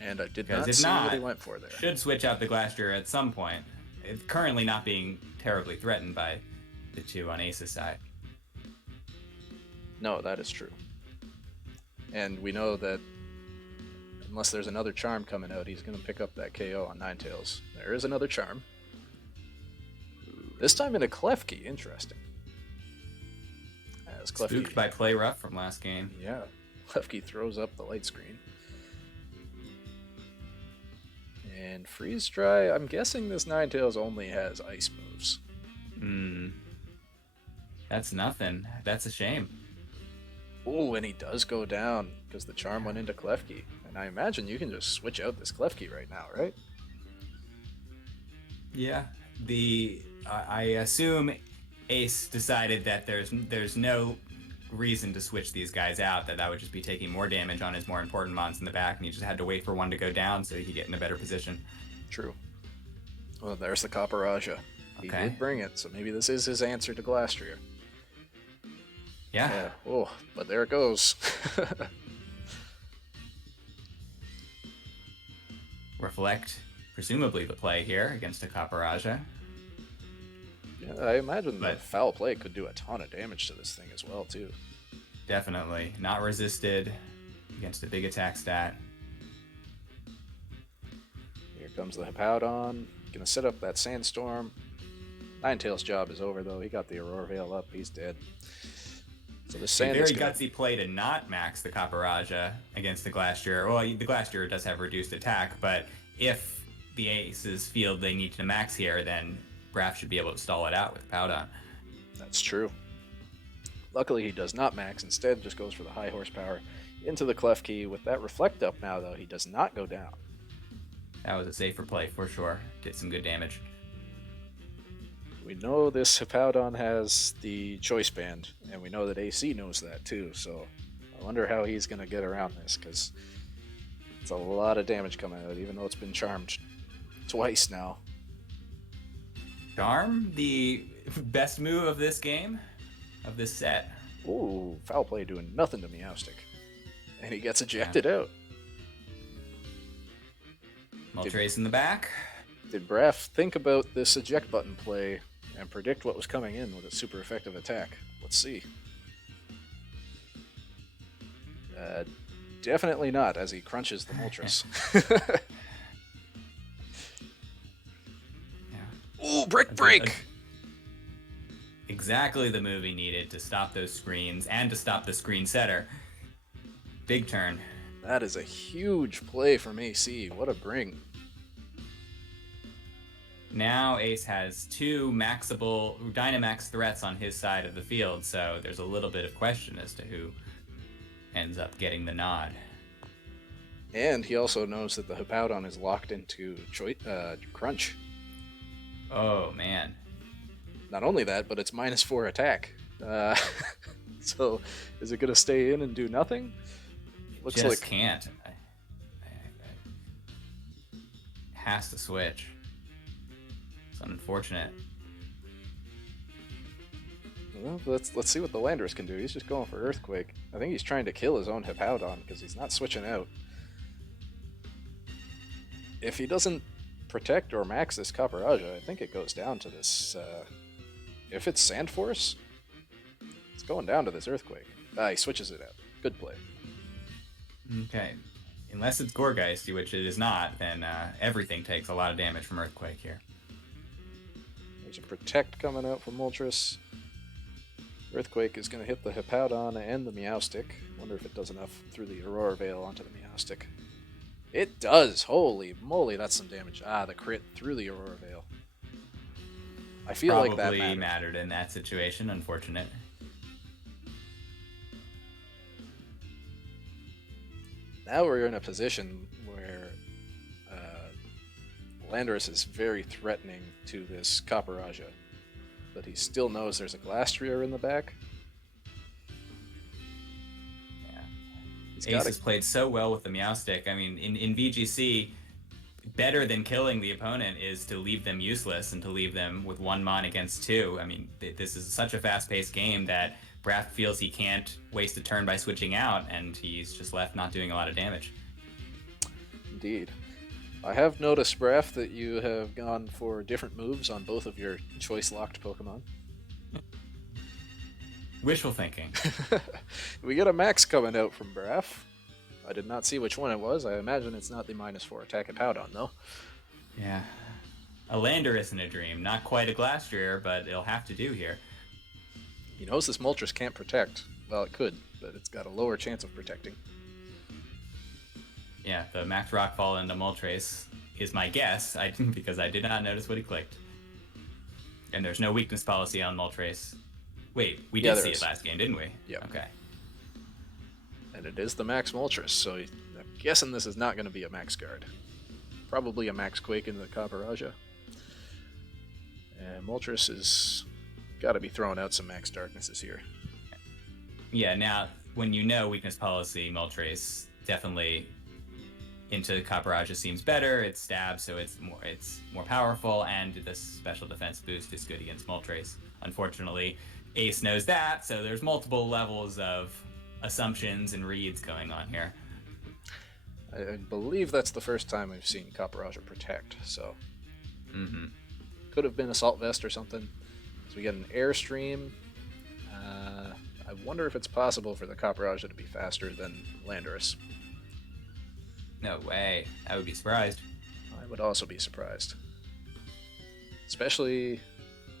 And I did Because not if see not, what he went for there. should switch out the Glastrier at some point. It's currently not being terribly threatened by the two on Ace's side. No, that is true. And we know that unless there's another Charm coming out, he's going to pick up that KO on Ninetales. There is another Charm. This time in a Klefki. Interesting. As Klefki, Spooked by Play Rough from last game. yeah, Klefki throws up the light screen. And Freeze Dry, I'm guessing this Ninetales only has ice moves. That's nothing. That's a shame. Oh, and he does go down because the Charm went into Klefki. And I imagine you can just switch out this Klefki right now, right? Yeah. I assume Ace decided that there's no reason to switch these guys out, that would just be taking more damage on his more important mons in the back, and he just had to wait for one to go down so he could get in a better position. True. Well, there's the Caparajah. He Okay. did bring it, so maybe this is his answer to Glastrier. Yeah. Oh, but there it goes. Reflect, presumably the play here against a Caparajah. Yeah, I imagine But- that foul play could do a ton of damage to this thing as well, too. Definitely. Not resisted against a big attack stat. Here comes the Hippowdon. Gonna set up that Sandstorm. Ninetales' job is over, though. He got the Aurora Veil up. He's dead. So the A Sand very is gonna... gutsy play to not max the Caparajah against the Glastrier. Well, the Glastrier does have reduced attack, but if the Aces feel they need to max here, then Braff should be able to stall it out with Powdon. That's true. Luckily, he does not max. Instead, just goes for the high horsepower into the Klefki. With that Reflect up now, though, he does not go down. That was a safer play for sure. Did some good damage. We know this Hippowdon has the Choice Band, and we know that AC knows that too, so I wonder how he's going to get around this, because it's a lot of damage coming out, even though it's been charmed twice now. Charm? best move of this game, of this set. Ooh, foul play doing nothing to Meowstick. And he gets ejected out. Moltres in the back. Did Braff think about this eject button play and predict what was coming in with a super effective attack? Let's see. Definitely not, as he crunches the Moltres. Ooh, break! Exactly the move he needed to stop those screens and to stop the screen setter. Big turn. That is a huge play from AC. What a bring. Now Ace has 2 maxable Dynamax threats on his side of the field, so there's a little bit of question as to who ends up getting the nod. And he also knows that the Hippowdon is locked into Crunch. Oh, man. Not only that, but it's -4 attack. So, is it going to stay in and do nothing? Looks Just like can't. Has to switch. It's unfortunate. Well, let's see what the Landorus can do. He's just going for Earthquake. I think he's trying to kill his own Hippowdon because he's not switching out. If he doesn't protect or max this Caparajah, I think it goes down to this. If it's Sand Force, it's going down to this Earthquake. He switches it out. Good play. Okay. Unless it's Gorgeist, which it is not, then everything takes a lot of damage from Earthquake here. There's a Protect coming out from Moltres. Earthquake is going to hit the Hippowdon and the Meowstick. Wonder if it does enough through the Aurora Veil onto the Meowstick. It does! Holy moly, that's some damage. The crit through the Aurora Veil. I feel Probably like that mattered in that situation. Unfortunate. Now we're in a position where Landorus is very threatening to this Caparajah, but he still knows there's a Glastrier in the back. Yeah. Ace has played so well with the Meowstick. I mean, in VGC, better than killing the opponent is to leave them useless and to leave them with 1 mon against 2. I mean, this is such a fast-paced game that Braff feels he can't waste a turn by switching out, and he's just left not doing a lot of damage. Indeed. I have noticed, Braff, that you have gone for different moves on both of your choice-locked Pokemon. Wishful thinking. We get a max coming out from Braff. I did not see which one it was. I imagine it's not the -4 attack at Hippowdon, though. Yeah. A Landorus in a dream. Not quite a Glastrier, but it'll have to do here. He knows this Moltres can't protect. Well, it could, but it's got a lower chance of protecting. Yeah, the Max Rockfall into Moltres is my guess, because I did not notice what he clicked. And there's no weakness policy on Moltres. Wait, we did see it last game, didn't we? Yeah. Okay. And it is the Max Moltres, so I'm guessing this is not going to be a Max Guard. Probably a Max Quake into the Caparajah. And Moltres is got to be throwing out some Max Darknesses here. Yeah, now, when you know weakness policy, Moltres definitely into Caparajah seems better. It stabs, so it's more powerful, and the special defense boost is good against Moltres. Unfortunately, Ace knows that, so there's multiple levels of assumptions and reads going on here. I believe that's the first time I've seen Caparajah protect, so could have been Assault Vest or something. So we get an Airstream. I wonder if it's possible for the Caparajah to be faster than Landorus. No way. I would be surprised. I would also be surprised. Especially,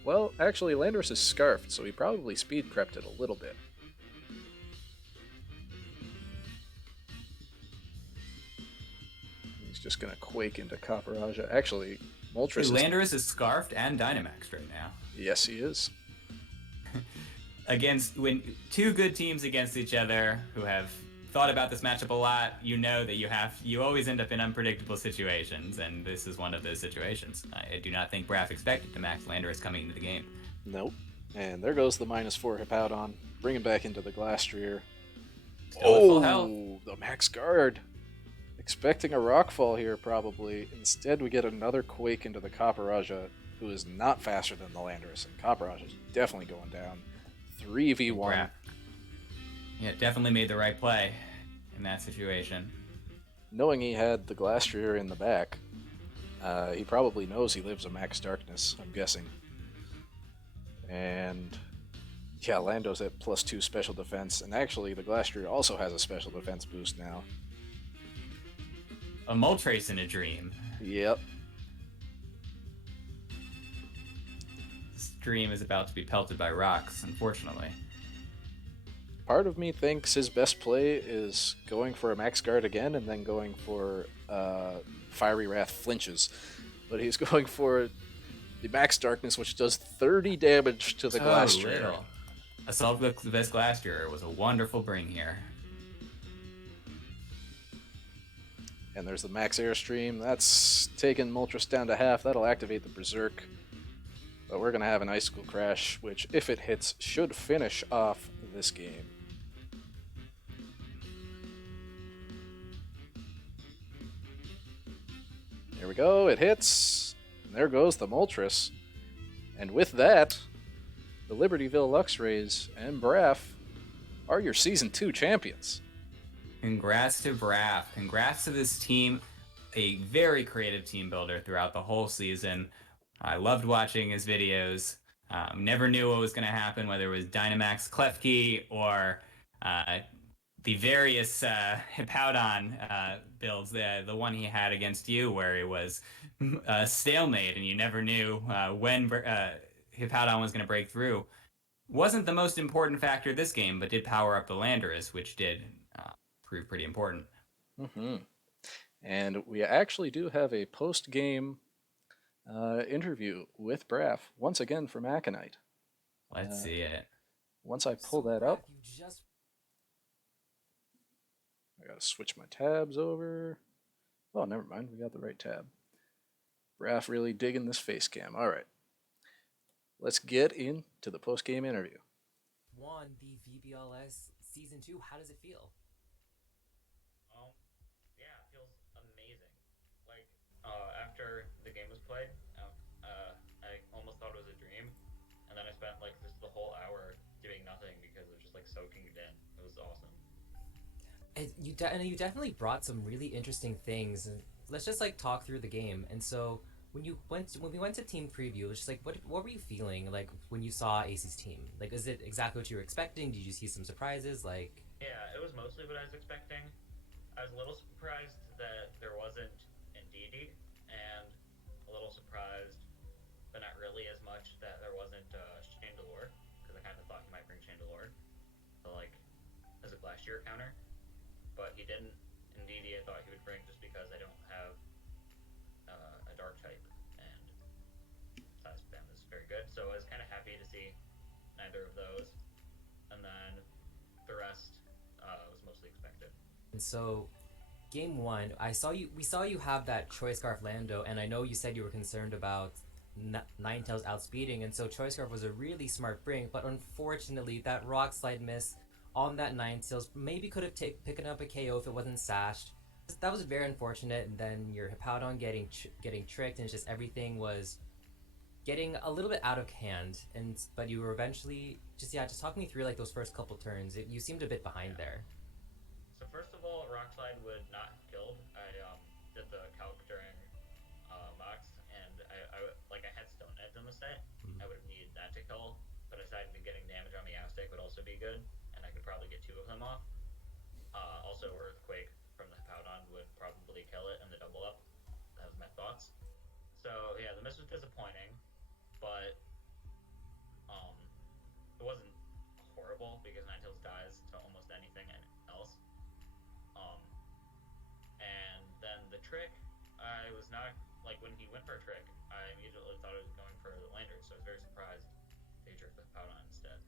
well, actually Landorus is Scarfed, so he probably speed crept it a little bit. He's just going to Quake into Caparajah. Actually, Moltres Landorus is Scarfed and Dynamaxed right now. Yes, he is. Against when 2 good teams against each other who have thought about this matchup a lot, you know that you always end up in unpredictable situations, and this is one of those situations. I do not think Braff expected to max Landorus coming into the game. Nope. And there goes the -4 Hippowdon, bringing back into the Glastrier. Still at full health. The Max Guard. Expecting a Rockfall here, probably. Instead, we get another Quake into the Caparajah, who is not faster than the Landorus, and Copperrush is definitely going down. 3v1. Brap. Yeah, definitely made the right play in that situation. Knowing he had the Glastrier in the back, he probably knows he lives a Max Darkness, I'm guessing. And yeah, Lando's at +2 special defense, and actually the Glastrier also has a special defense boost now. A Moltres in a dream. Yep. This dream is about to be pelted by rocks, unfortunately. Part of me thinks his best play is going for a Max Guard again and then going for Fiery Wrath flinches. But he's going for the Max Darkness, which does 30 damage to the Glastrier. Little. Assault with the best Glastrier was a wonderful bring here. And there's the Max Airstream. That's taking Moltres down to half. That'll activate the Berserk. But we're going to have an Icicle Crash, which, if it hits, should finish off this game. Here we go. It hits. And there goes the Moltres. And with that, the Libertyville Luxrays and Braff are your Season 2 champions. Congrats to Braff. Congrats to this team. A very creative team builder throughout the whole season. I loved watching his videos. Never knew what was going to happen, whether it was Dynamax Klefki or the various Hippowdon builds. The one he had against you where it was stalemate and you never knew when Hippowdon was going to break through. Wasn't the most important factor this game, but did power up the Landorus, which did prove pretty important. Mm-hmm. And we actually do have a post-game interview with Braff, once again from Aconite. Let's see it. Once I pull that up, I gotta switch my tabs over. Oh, never mind, we got the right tab. Braff really digging this face cam. All right, let's get into the post-game interview. Won the VBLS Season 2. How does it feel? Yeah, it feels amazing. Like, after the game was played, I almost thought it was a dream, and then I spent like just the whole hour doing nothing because it was just like soaking it in. It was awesome. And you definitely brought some really interesting things. And let's just like talk through the game. And so when we went to team preview, it's just like what were you feeling like when you saw AC's team? Like, is it exactly what you were expecting? Did you see some surprises? Like, yeah, it was mostly what I was expecting. I was a little surprised that there wasn't Indeedee, and a little surprised, but not really as much, that there wasn't Chandelure, because I kind of thought he might bring Chandelure, to, like, as a last year counter, but he didn't. Indeedee I thought he would bring just because I don't have a dark type, and size spam is very good, so I was kind of happy to see neither of those, and then the rest was mostly expected. and so game 1, we saw you have that Choice Scarf Lando, and I know you said you were concerned about Ninetales outspeeding, and so Choice Scarf was a really smart bring, but unfortunately that Rock Slide miss on that Ninetales maybe could have picked up a KO if it wasn't sashed. That was very unfortunate, and then your Hippowdon getting tricked, and just everything was getting a little bit out of hand. But you were eventually just talk me through like those first couple turns. You seemed a bit behind there. So first of all, Rock Slide would not have killed. I did the calc during Mox, and I had Stone Edge on the set. I would have needed that to kill, but I decided that getting damage on Meowstic would also be good, and I could probably get 2 of them off. Also, Earthquake from the Hippowdon would probably kill it, and the double up. That was my thoughts. So yeah, the miss was disappointing, but it wasn't horrible because Ninetales dies to almost anything else. And then the trick, I was not, like, when he went for a trick, I immediately thought it was going for the Landorus, so I was very surprised they tricked the Hippowdon instead.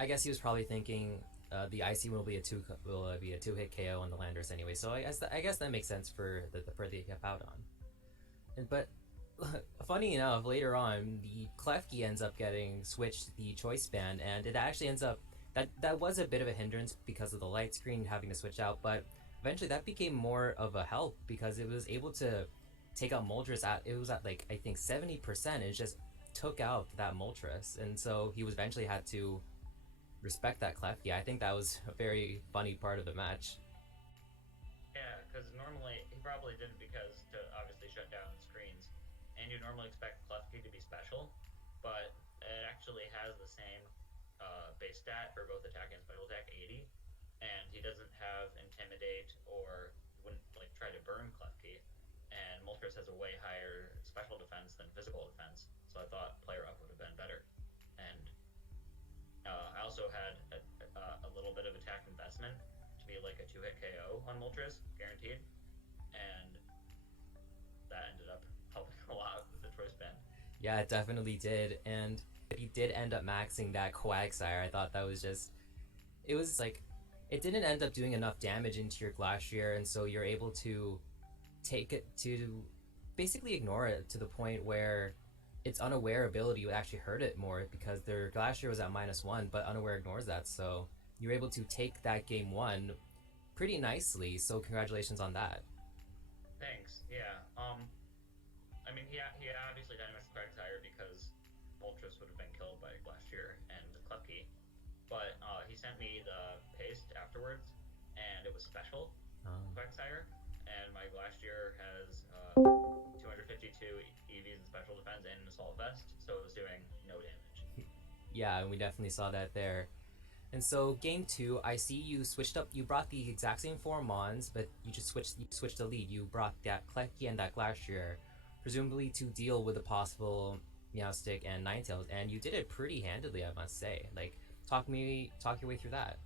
I guess he was probably thinking the IC will be a 2-hit KO on the Landorus anyway. So I guess that makes sense for the Hippowdon. But funny enough, later on the Klefki ends up getting switched to the Choice Band, and it actually ends up that was a bit of a hindrance because of the light screen having to switch out. But eventually that became more of a help because it was able to take out Moltres it was at like I think 70%. It's just took out that Moltres, and so he was eventually had to respect that Klefki. I think that was a very funny part of the match. Yeah, because normally he probably did it because to obviously shut down screens, and you normally expect Klefki to be special, but it actually has the same base stat for both attack and special attack, 80, and he doesn't have Intimidate or wouldn't like try to burn Klefki, and Moltres has a way higher special defense than physical defense, so I thought player up would have been better, and I also had a little bit of attack investment to be like a 2-hit KO on Moltres, guaranteed, and that ended up helping a lot with the choice band. Yeah, it definitely did, and he did end up maxing that Quagsire. I thought that was just, it was like, it didn't end up doing enough damage into your Glacier, and so you're able to take it to basically ignore it to the point where its unaware ability would actually hurt it more because their Glacier was at -1, but unaware ignores that, so you're able to take that game 1 pretty nicely, so congratulations on that. Thanks, yeah. I mean, he obviously dynamaxed Quagsire because Moltres would have been killed by Glacier and Klefki, but he sent me the paste afterwards, and it was special Quagsire, and my Glacier has 252 EVs in special defense and an assault vest, so it was doing no damage. Yeah, and we definitely saw that there. And so game 2, I see you switched up. You brought the exact same 4 Mons, but you just switched the lead. You brought that Klefki and that Glacier, presumably to deal with a possible Meowstic and Ninetales, and you did it pretty handedly, I must say. Like, talk your way through that.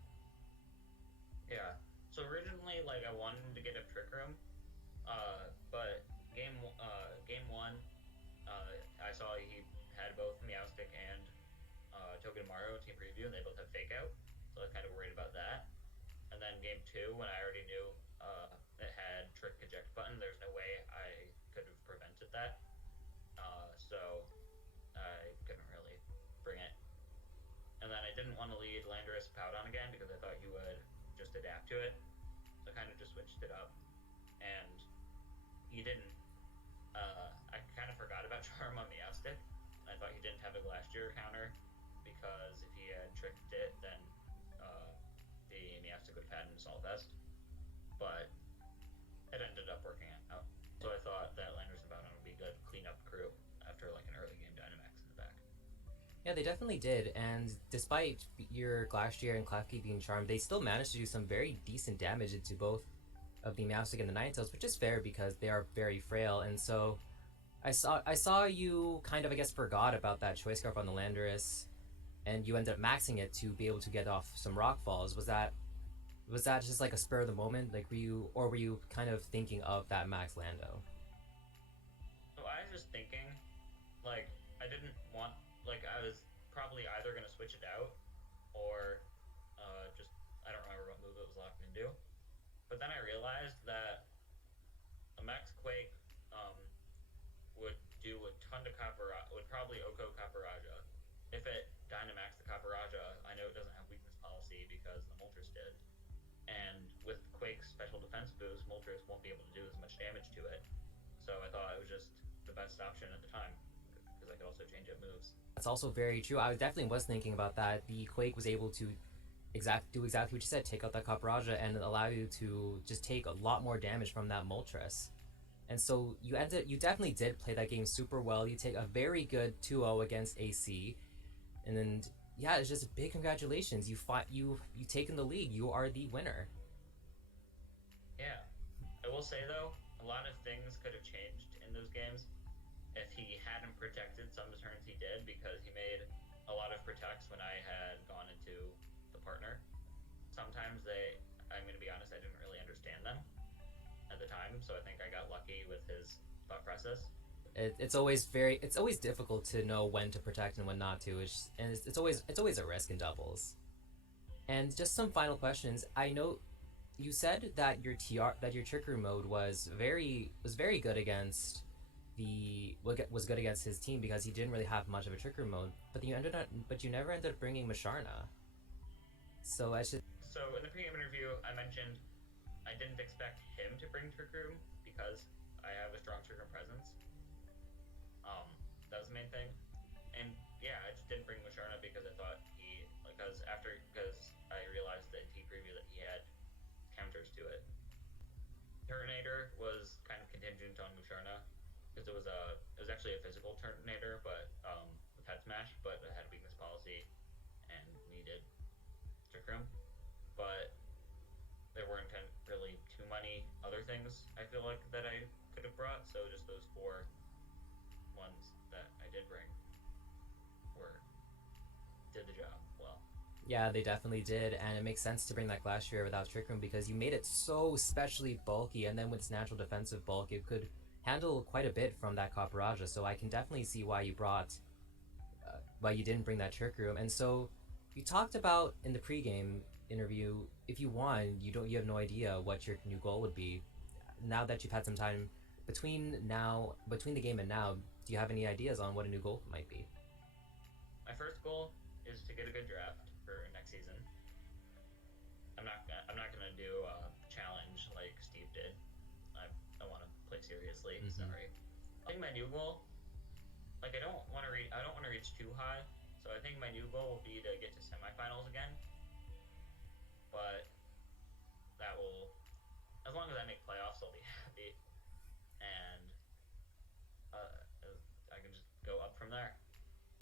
Yeah. So originally, like, I wanted to get a Trick Room, but game 1, I saw he had both Meowstic and Togedemaru team preview, and they both have Fake Out, so I was kind of worried about that. And then game 2, when I already knew it had Trick Eject button, there's no way I could have prevented that, so I couldn't really bring it. And then I didn't want to lead Landorus Powdon again because I thought you would just adapt to it, so I kind of just switched it up, and he didn't. I kind of forgot about Charm on Meowstic. I thought he didn't have a Glacier counter because if he had tricked it, then the Meowstic would have had an Assault Vest. But it ended up working out. So I thought that Landorus and Bowden would be good cleanup crew after like an early game Dynamax in the back. Yeah, they definitely did, and despite your Glacier and Klefki being charmed, they still managed to do some very decent damage into both of the Meowstic and the Ninetales, which is fair because they are very frail. And so I saw you kind of, I guess, forgot about that Choice Scarf on the Landorus, and you ended up maxing it to be able to get off some Rock Falls. Was that just like a spur of the moment? Like, were you kind of thinking of that max Lando? So I was just thinking, like, I didn't want, like, I was probably either going to switch it out or just, I don't remember what move it was locked into. But then I realized that a max Quake would do a ton to would probably Oko Caporaja. If it Dynamax the Caporaja, I know it doesn't have weakness policy because the Moltres did. And with Quake's special defense boost, Moltres won't be able to do as much damage to it. So I thought it was just the best option at the time because I could also change up moves. That's also very true. I definitely was thinking about that. The Quake was able to do exactly what you said, take out that Caporaja and allow you to just take a lot more damage from that Moltres. And so you definitely did play that game super well. You take a very good 2-0 against AC, and then yeah, it's just big congratulations. You've taken the lead. You are the winner. Yeah, I will say though, a lot of things could have changed in those games if he hadn't protected some of the turns he did, because he made a lot of protects when I had gone into the partner. Sometimes I'm going to be honest, I didn't really understand them at the time, so I think I got lucky with his thought process. It's always difficult to know when to protect and when not to. It's always a risk in doubles. And just some final questions. I know you said that your Trick Room mode was very good against good against his team because he didn't really have much of a Trick Room mode. But you never ended up bringing Masharna. So in the pre-game interview, I mentioned I didn't expect him to bring Trick Room because I have a strong Trick Room presence. That was the main thing. yeah, I just didn't bring Musharna because I thought because I realized in T preview that he had counters to it. Turtonator was kind of contingent on Musharna because it was actually a physical Turtonator, but with head smash, but it had weakness policy and needed Trick Room. But there weren't really too many other things I feel like that I could have brought, so just those 4 ones that I did bring did the job well. Yeah, they definitely did, and it makes sense to bring that Glacier without Trick Room because you made it so specially bulky, and then with its natural defensive bulk, it could handle quite a bit from that Copperajah. So I can definitely see why why you didn't bring that Trick Room. And so you talked about in the pregame interview, if you won, you have no idea what your new goal would be. Now that you've had some time between the game and now, do you have any ideas on what a new goal might be? My first goal is to get a good draft for next season. I'm not gonna do a challenge like Steve did. I want to play seriously. Mhm. Sorry. I think my new goal, like I don't want to reach too high. So I think my new goal will be to get to semifinals again. But that will, as long as I make playoffs, I'll be happy. And I can just go up from there.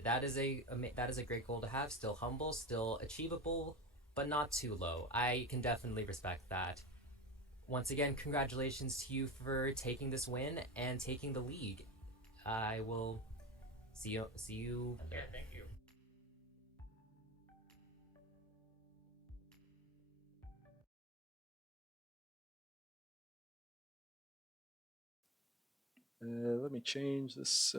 That is a great goal to have. Still humble, still achievable, but not too low. I can definitely respect that. Once again, congratulations to you for taking this win and taking the league. I will see you. Yeah, thank you. Let me change this.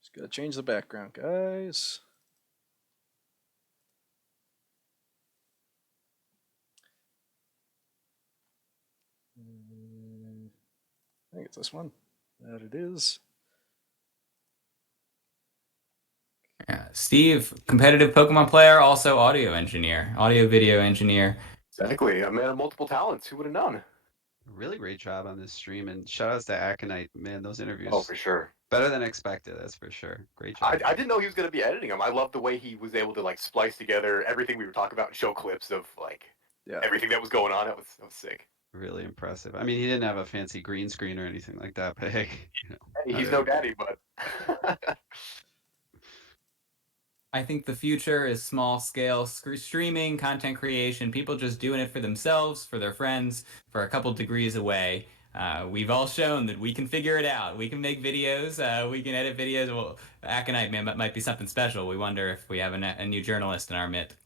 Just gotta change the background, guys. I think it's this one. That it is. Yeah. Steve, competitive Pokemon player, also audio video engineer. Exactly. A man of multiple talents. Who would have known? Really great job on this stream, and shout outs to Aconite. Man, those interviews. Oh, for sure. Better than expected, that's for sure. Great job. I didn't know he was going to be editing them. I love the way he was able to like splice together everything we were talking about and show clips of like everything that was going on. That was sick. Really impressive. I mean, he didn't have a fancy green screen or anything like that, but hey, Hey, he's no daddy, but I think the future is small scale streaming, content creation, people just doing it for themselves, for their friends, for a couple degrees away. We've all shown that we can figure it out. We can make videos. We can edit videos. Well, Aconite, man, that might be something special. We wonder if we have a new journalist in our midst.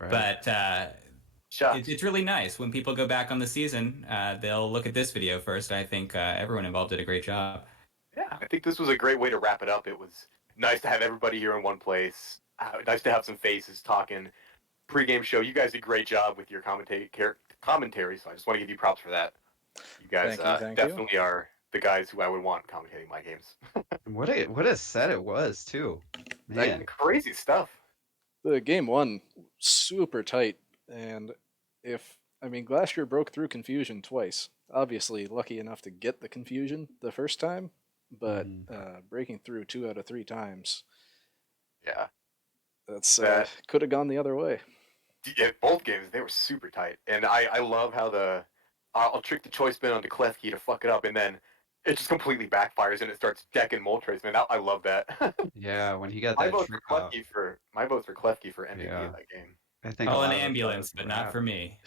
Right. But it's really nice when people go back on the season. They'll look at this video first. I think everyone involved did a great job. Yeah, I think this was a great way to wrap it up. It was nice to have everybody here in one place. Nice to have some faces talking. Pre-game show, you guys did a great job with your commentary, so I just want to give you props for that. You guys Thank definitely you. are the guys who I would want commentating my games. What a set it was too, man. Like, crazy stuff. The game one, super tight, and Glacier broke through confusion twice. Obviously, lucky enough to get the confusion the first time, but breaking through 2 out of 3 times. Yeah, that's could have gone the other way. Yeah, both games they were super tight, and I love how I'll trick the choice bin onto Klefki to fuck it up, and then it just completely backfires and it starts decking Moltres. Man, I love that. Yeah, when he got my that vote's trick for off. My vote's for Klefki for MVP of that game. I think an ambulance, but not for me.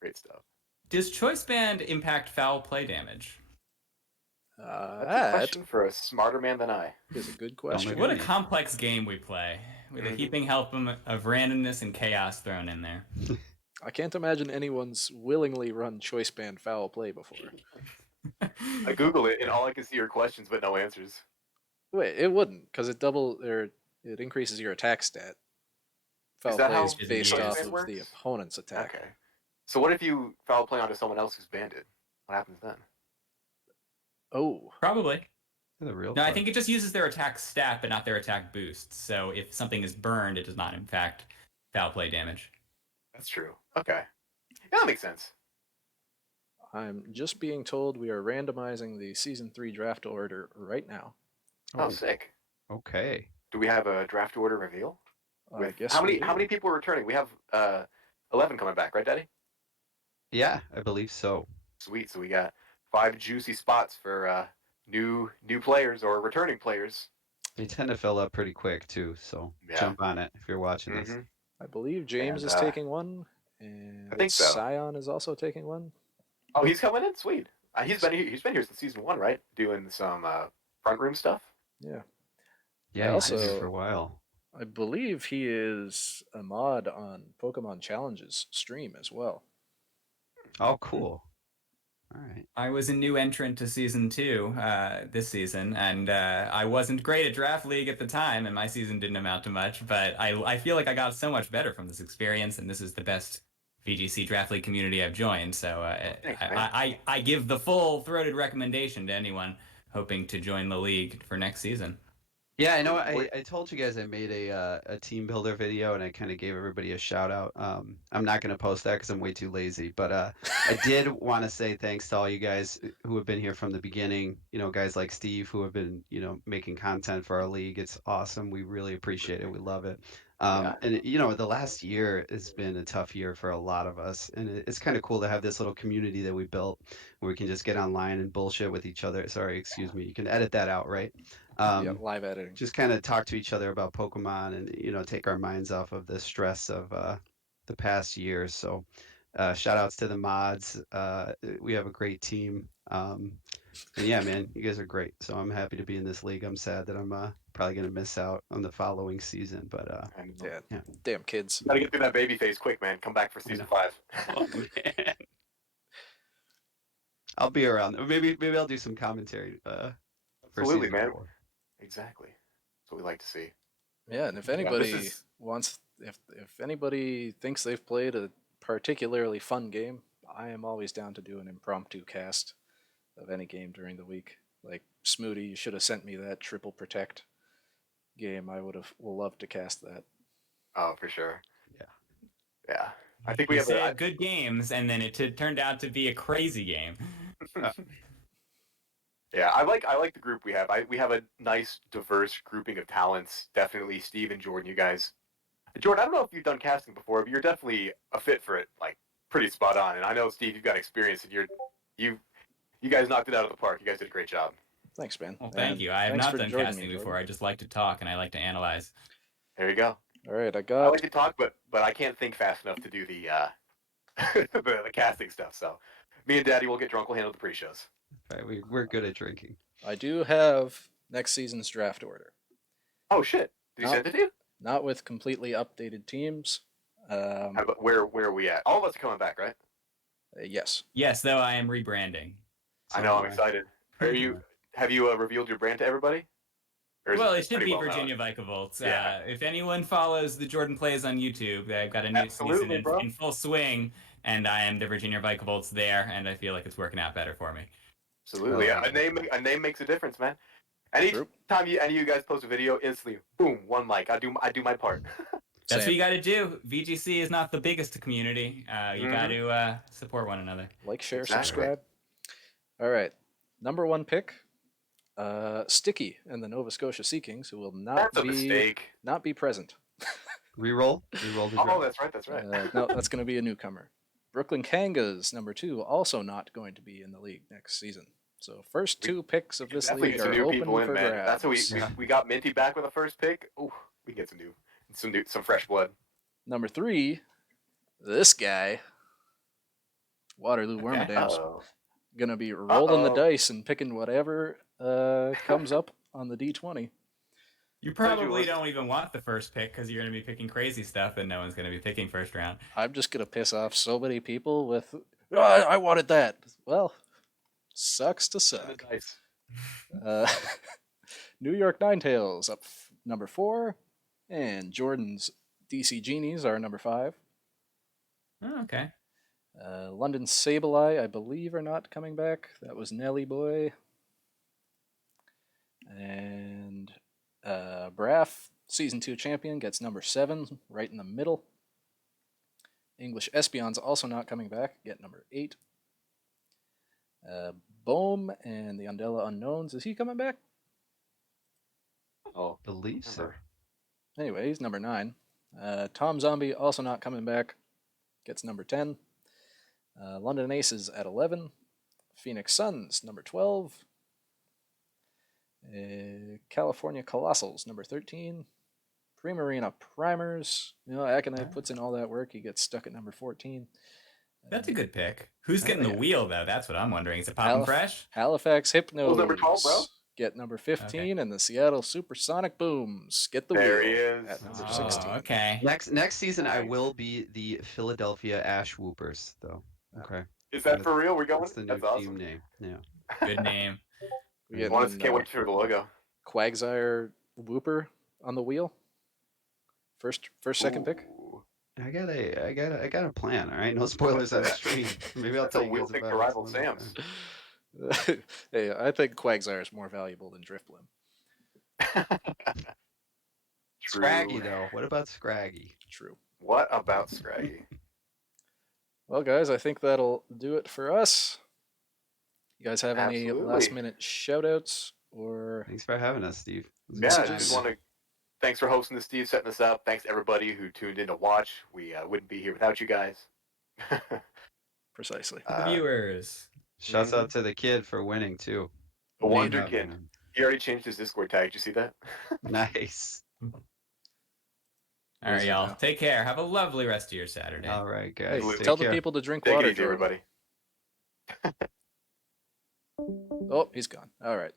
Great stuff. Does Choice Band impact foul play damage? That's a question for a smarter man than I. Is a good question. What a complex game we play, with a heaping help of randomness and chaos thrown in there. I can't imagine anyone's willingly run choice band foul play before. I Google it and all I can see are questions but no answers. Wait, it wouldn't, because it increases your attack stat. Foul play is based off of the opponent's attack. Okay. So what if you foul play onto someone else who's banded? What happens then? Oh. Probably. No, I think it just uses their attack stat, but not their attack boost. So if something is burned, it does not impact foul play damage. That's true. Okay. Yeah, that makes sense. I'm just being told we are randomizing the Season 3 draft order right now. Oh, sick. Okay. Do we have a draft order reveal? I guess how we many do. how many people are returning? We have 11 coming back, right, Daddy? Yeah, I believe so. Sweet. So we got 5 juicy spots for new players or returning players. They tend to fill up pretty quick too, so Yeah. jump on it if you're watching this. Mm-hmm. I believe James And, is taking one, and I think so. Scion is also taking one. Oh, he's coming in. Sweet. He's been here since season 1, right? Doing some front room stuff. Yeah. Yeah, he's been here also- for a while. I believe he is a mod on Pokemon Challenges stream as well. Oh, cool. All right. I was a new entrant to season 2 this season, and I wasn't great at Draft League at the time, and my season didn't amount to much, but I feel like I got so much better from this experience, and this is the best VGC Draft League community I've joined, so Thanks, man. I give the full-throated recommendation to anyone hoping to join the league for next season. Yeah, I know. I told you guys I made a team builder video and I kind of gave everybody a shout out. I'm not going to post that because I'm way too lazy, but I did want to say thanks to all you guys who have been here from the beginning. You know, guys like Steve who have been making content for our league. It's awesome. We really appreciate it. We love it. And the last year has been a tough year for a lot of us, and it's kind of cool to have this little community that we built where we can just get online and bullshit with each other. Sorry, excuse me. You can edit that out, right? Yeah, live editing. Just kind of talk to each other about Pokemon and take our minds off of the stress of the past years. So shout outs to the mods. We have a great team. And yeah, man, you guys are great. So I'm happy to be in this league. I'm sad that I'm probably going to miss out on the following season, but Yeah. Damn kids. Gotta get through that baby phase quick, man. Come back for season 5. oh man, I'll be around. Maybe I'll do some commentary. For Absolutely, season man. 4. Exactly. That's what we like to see. Yeah, and if this anybody is- wants, if anybody thinks they've played a particularly fun game, I am always down to do an impromptu cast of any game during the week. Like Smooty, you should have sent me that triple protect game. I will love to cast that. Oh, for sure. Yeah. Yeah. I think we You have said good games, and then it turned out to be a crazy game. Yeah, I like the group we have. We have a nice, diverse grouping of talents. Definitely, Steve and Jordan. You guys, Jordan. I don't know if you've done casting before, but you're definitely a fit for it. Like pretty spot on. And I know Steve, you've got experience, and you guys knocked it out of the park. You guys did a great job. Thanks, man. Well, thank And you. I have thanks not for done joining casting me, before. Jordan. I just like to talk, and I like to analyze. There you go. All right, I I got. like to talk, but I can't think fast enough to do the the casting stuff. So me and Daddy will get drunk. We'll handle the pre-shows. Right, we're good at drinking. I do have next season's draft order. Oh shit! Did you No. send it to you? Not with completely updated teams. How about, where are we at? All of us are coming back, right? Yes. Yes, though I am rebranding. I know. I'm excited. Have you revealed your brand to everybody? Or is Well, it should pretty be well known? Virginia Vicavolts. Yeah. If anyone follows the Jordan Plays on YouTube, I've got a new Absolutely, season bro. in full swing, and I am the Virginia Vicavolts there, and I feel like it's working out better for me. Absolutely. Well, A name makes a difference, man. Any True. time any of you guys post a video, instantly, boom, one like. I do my part. That's Same. what you got to do. VGC is not the biggest community. You got to support one another. Like, share, Exactly. subscribe. All right. Number 1 pick, Sticky and the Nova Scotia Sea Kings, who will That's a mistake. not be present. Reroll the Oh, draft. that's right. No, that's going to be a newcomer. Brooklyn Kangas, number 2, also not going to be in the league next season. So first 2 picks of this Definitely league get some are new open people in, for man. grabs. That's what we got Minty back with the first pick. Ooh, we get some fresh blood. Number 3, this guy, Waterloo Wormadams, Uh-oh. gonna be rolling the Uh-oh. dice and picking whatever comes up on the D20. You probably don't even want the first pick because you're going to be picking crazy stuff, and no one's going to be picking first round. I'm just gonna piss off so many people with, "Oh, I wanted that." Well, sucks to suck. Nice. New York Ninetales up number 4, and Jordan's DC Genies are number 5. Oh, okay. London Sableye, I believe, are not coming back. That was Ya Boi. And Braff, Season 2 champion, gets number 7, right in the middle. English Espion's also not coming back, get number 8. Bohm and the Undella Unknowns. Is he coming back? Oh, Believe so. remember. Anyway, he's number 9. Tom Zombie also not coming back. Gets number 10. London Aces at 11. Phoenix Suns, number 12. California Colossals, number 13. Primarina Primers. Aconite puts in all that work. He gets stuck at number 14. That's a good pick. Who's Oh, getting the yeah. wheel, though? That's what I'm wondering. Is it Poppinphresh? Halifax Hypnos. Who's number 12, bro? Get number 15, and the Seattle Supersonic Booms get the There wheel he is. at number Oh, 16. okay. Next season, I Nice. will be the Philadelphia Ash Whoopers, though. Okay. Is that for real? We're going? That's the new That's team awesome. name. Yeah. Good name. We get Honestly, can't wait for the logo. Quagsire Whooper on the wheel. First, second pick. Ooh. I got a plan. All right, no spoilers on the stream. Maybe I'll That's a tell you wheel guys pick about to it rival some other Sam's. time. Hey, I think Quagsire is more valuable than Driftblim. Scraggy though. What about Scraggy? True. What about Scraggy? Well, guys, I think that'll do it for us. You guys have any Absolutely. last-minute shout-outs or Thanks for having us, Steve. It was Yeah, a I good just time. want to. Thanks for hosting this, Steve, setting us up. Thanks to everybody who tuned in to watch. We wouldn't be here without you guys. precisely? The viewers. Shouts out to the kid for winning too. The Wonder Good Kid. job, He already changed his Discord tag. Did you see that? man. Nice. All right, Listen y'all. now. Take care. Have a lovely rest of your Saturday. All right, Hey, guys. Absolutely. Take tell care. the people to drink Take water, it easy, Jordan. everybody. Oh, he's gone. All right.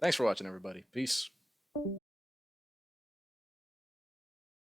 Thanks for watching, everybody. Peace.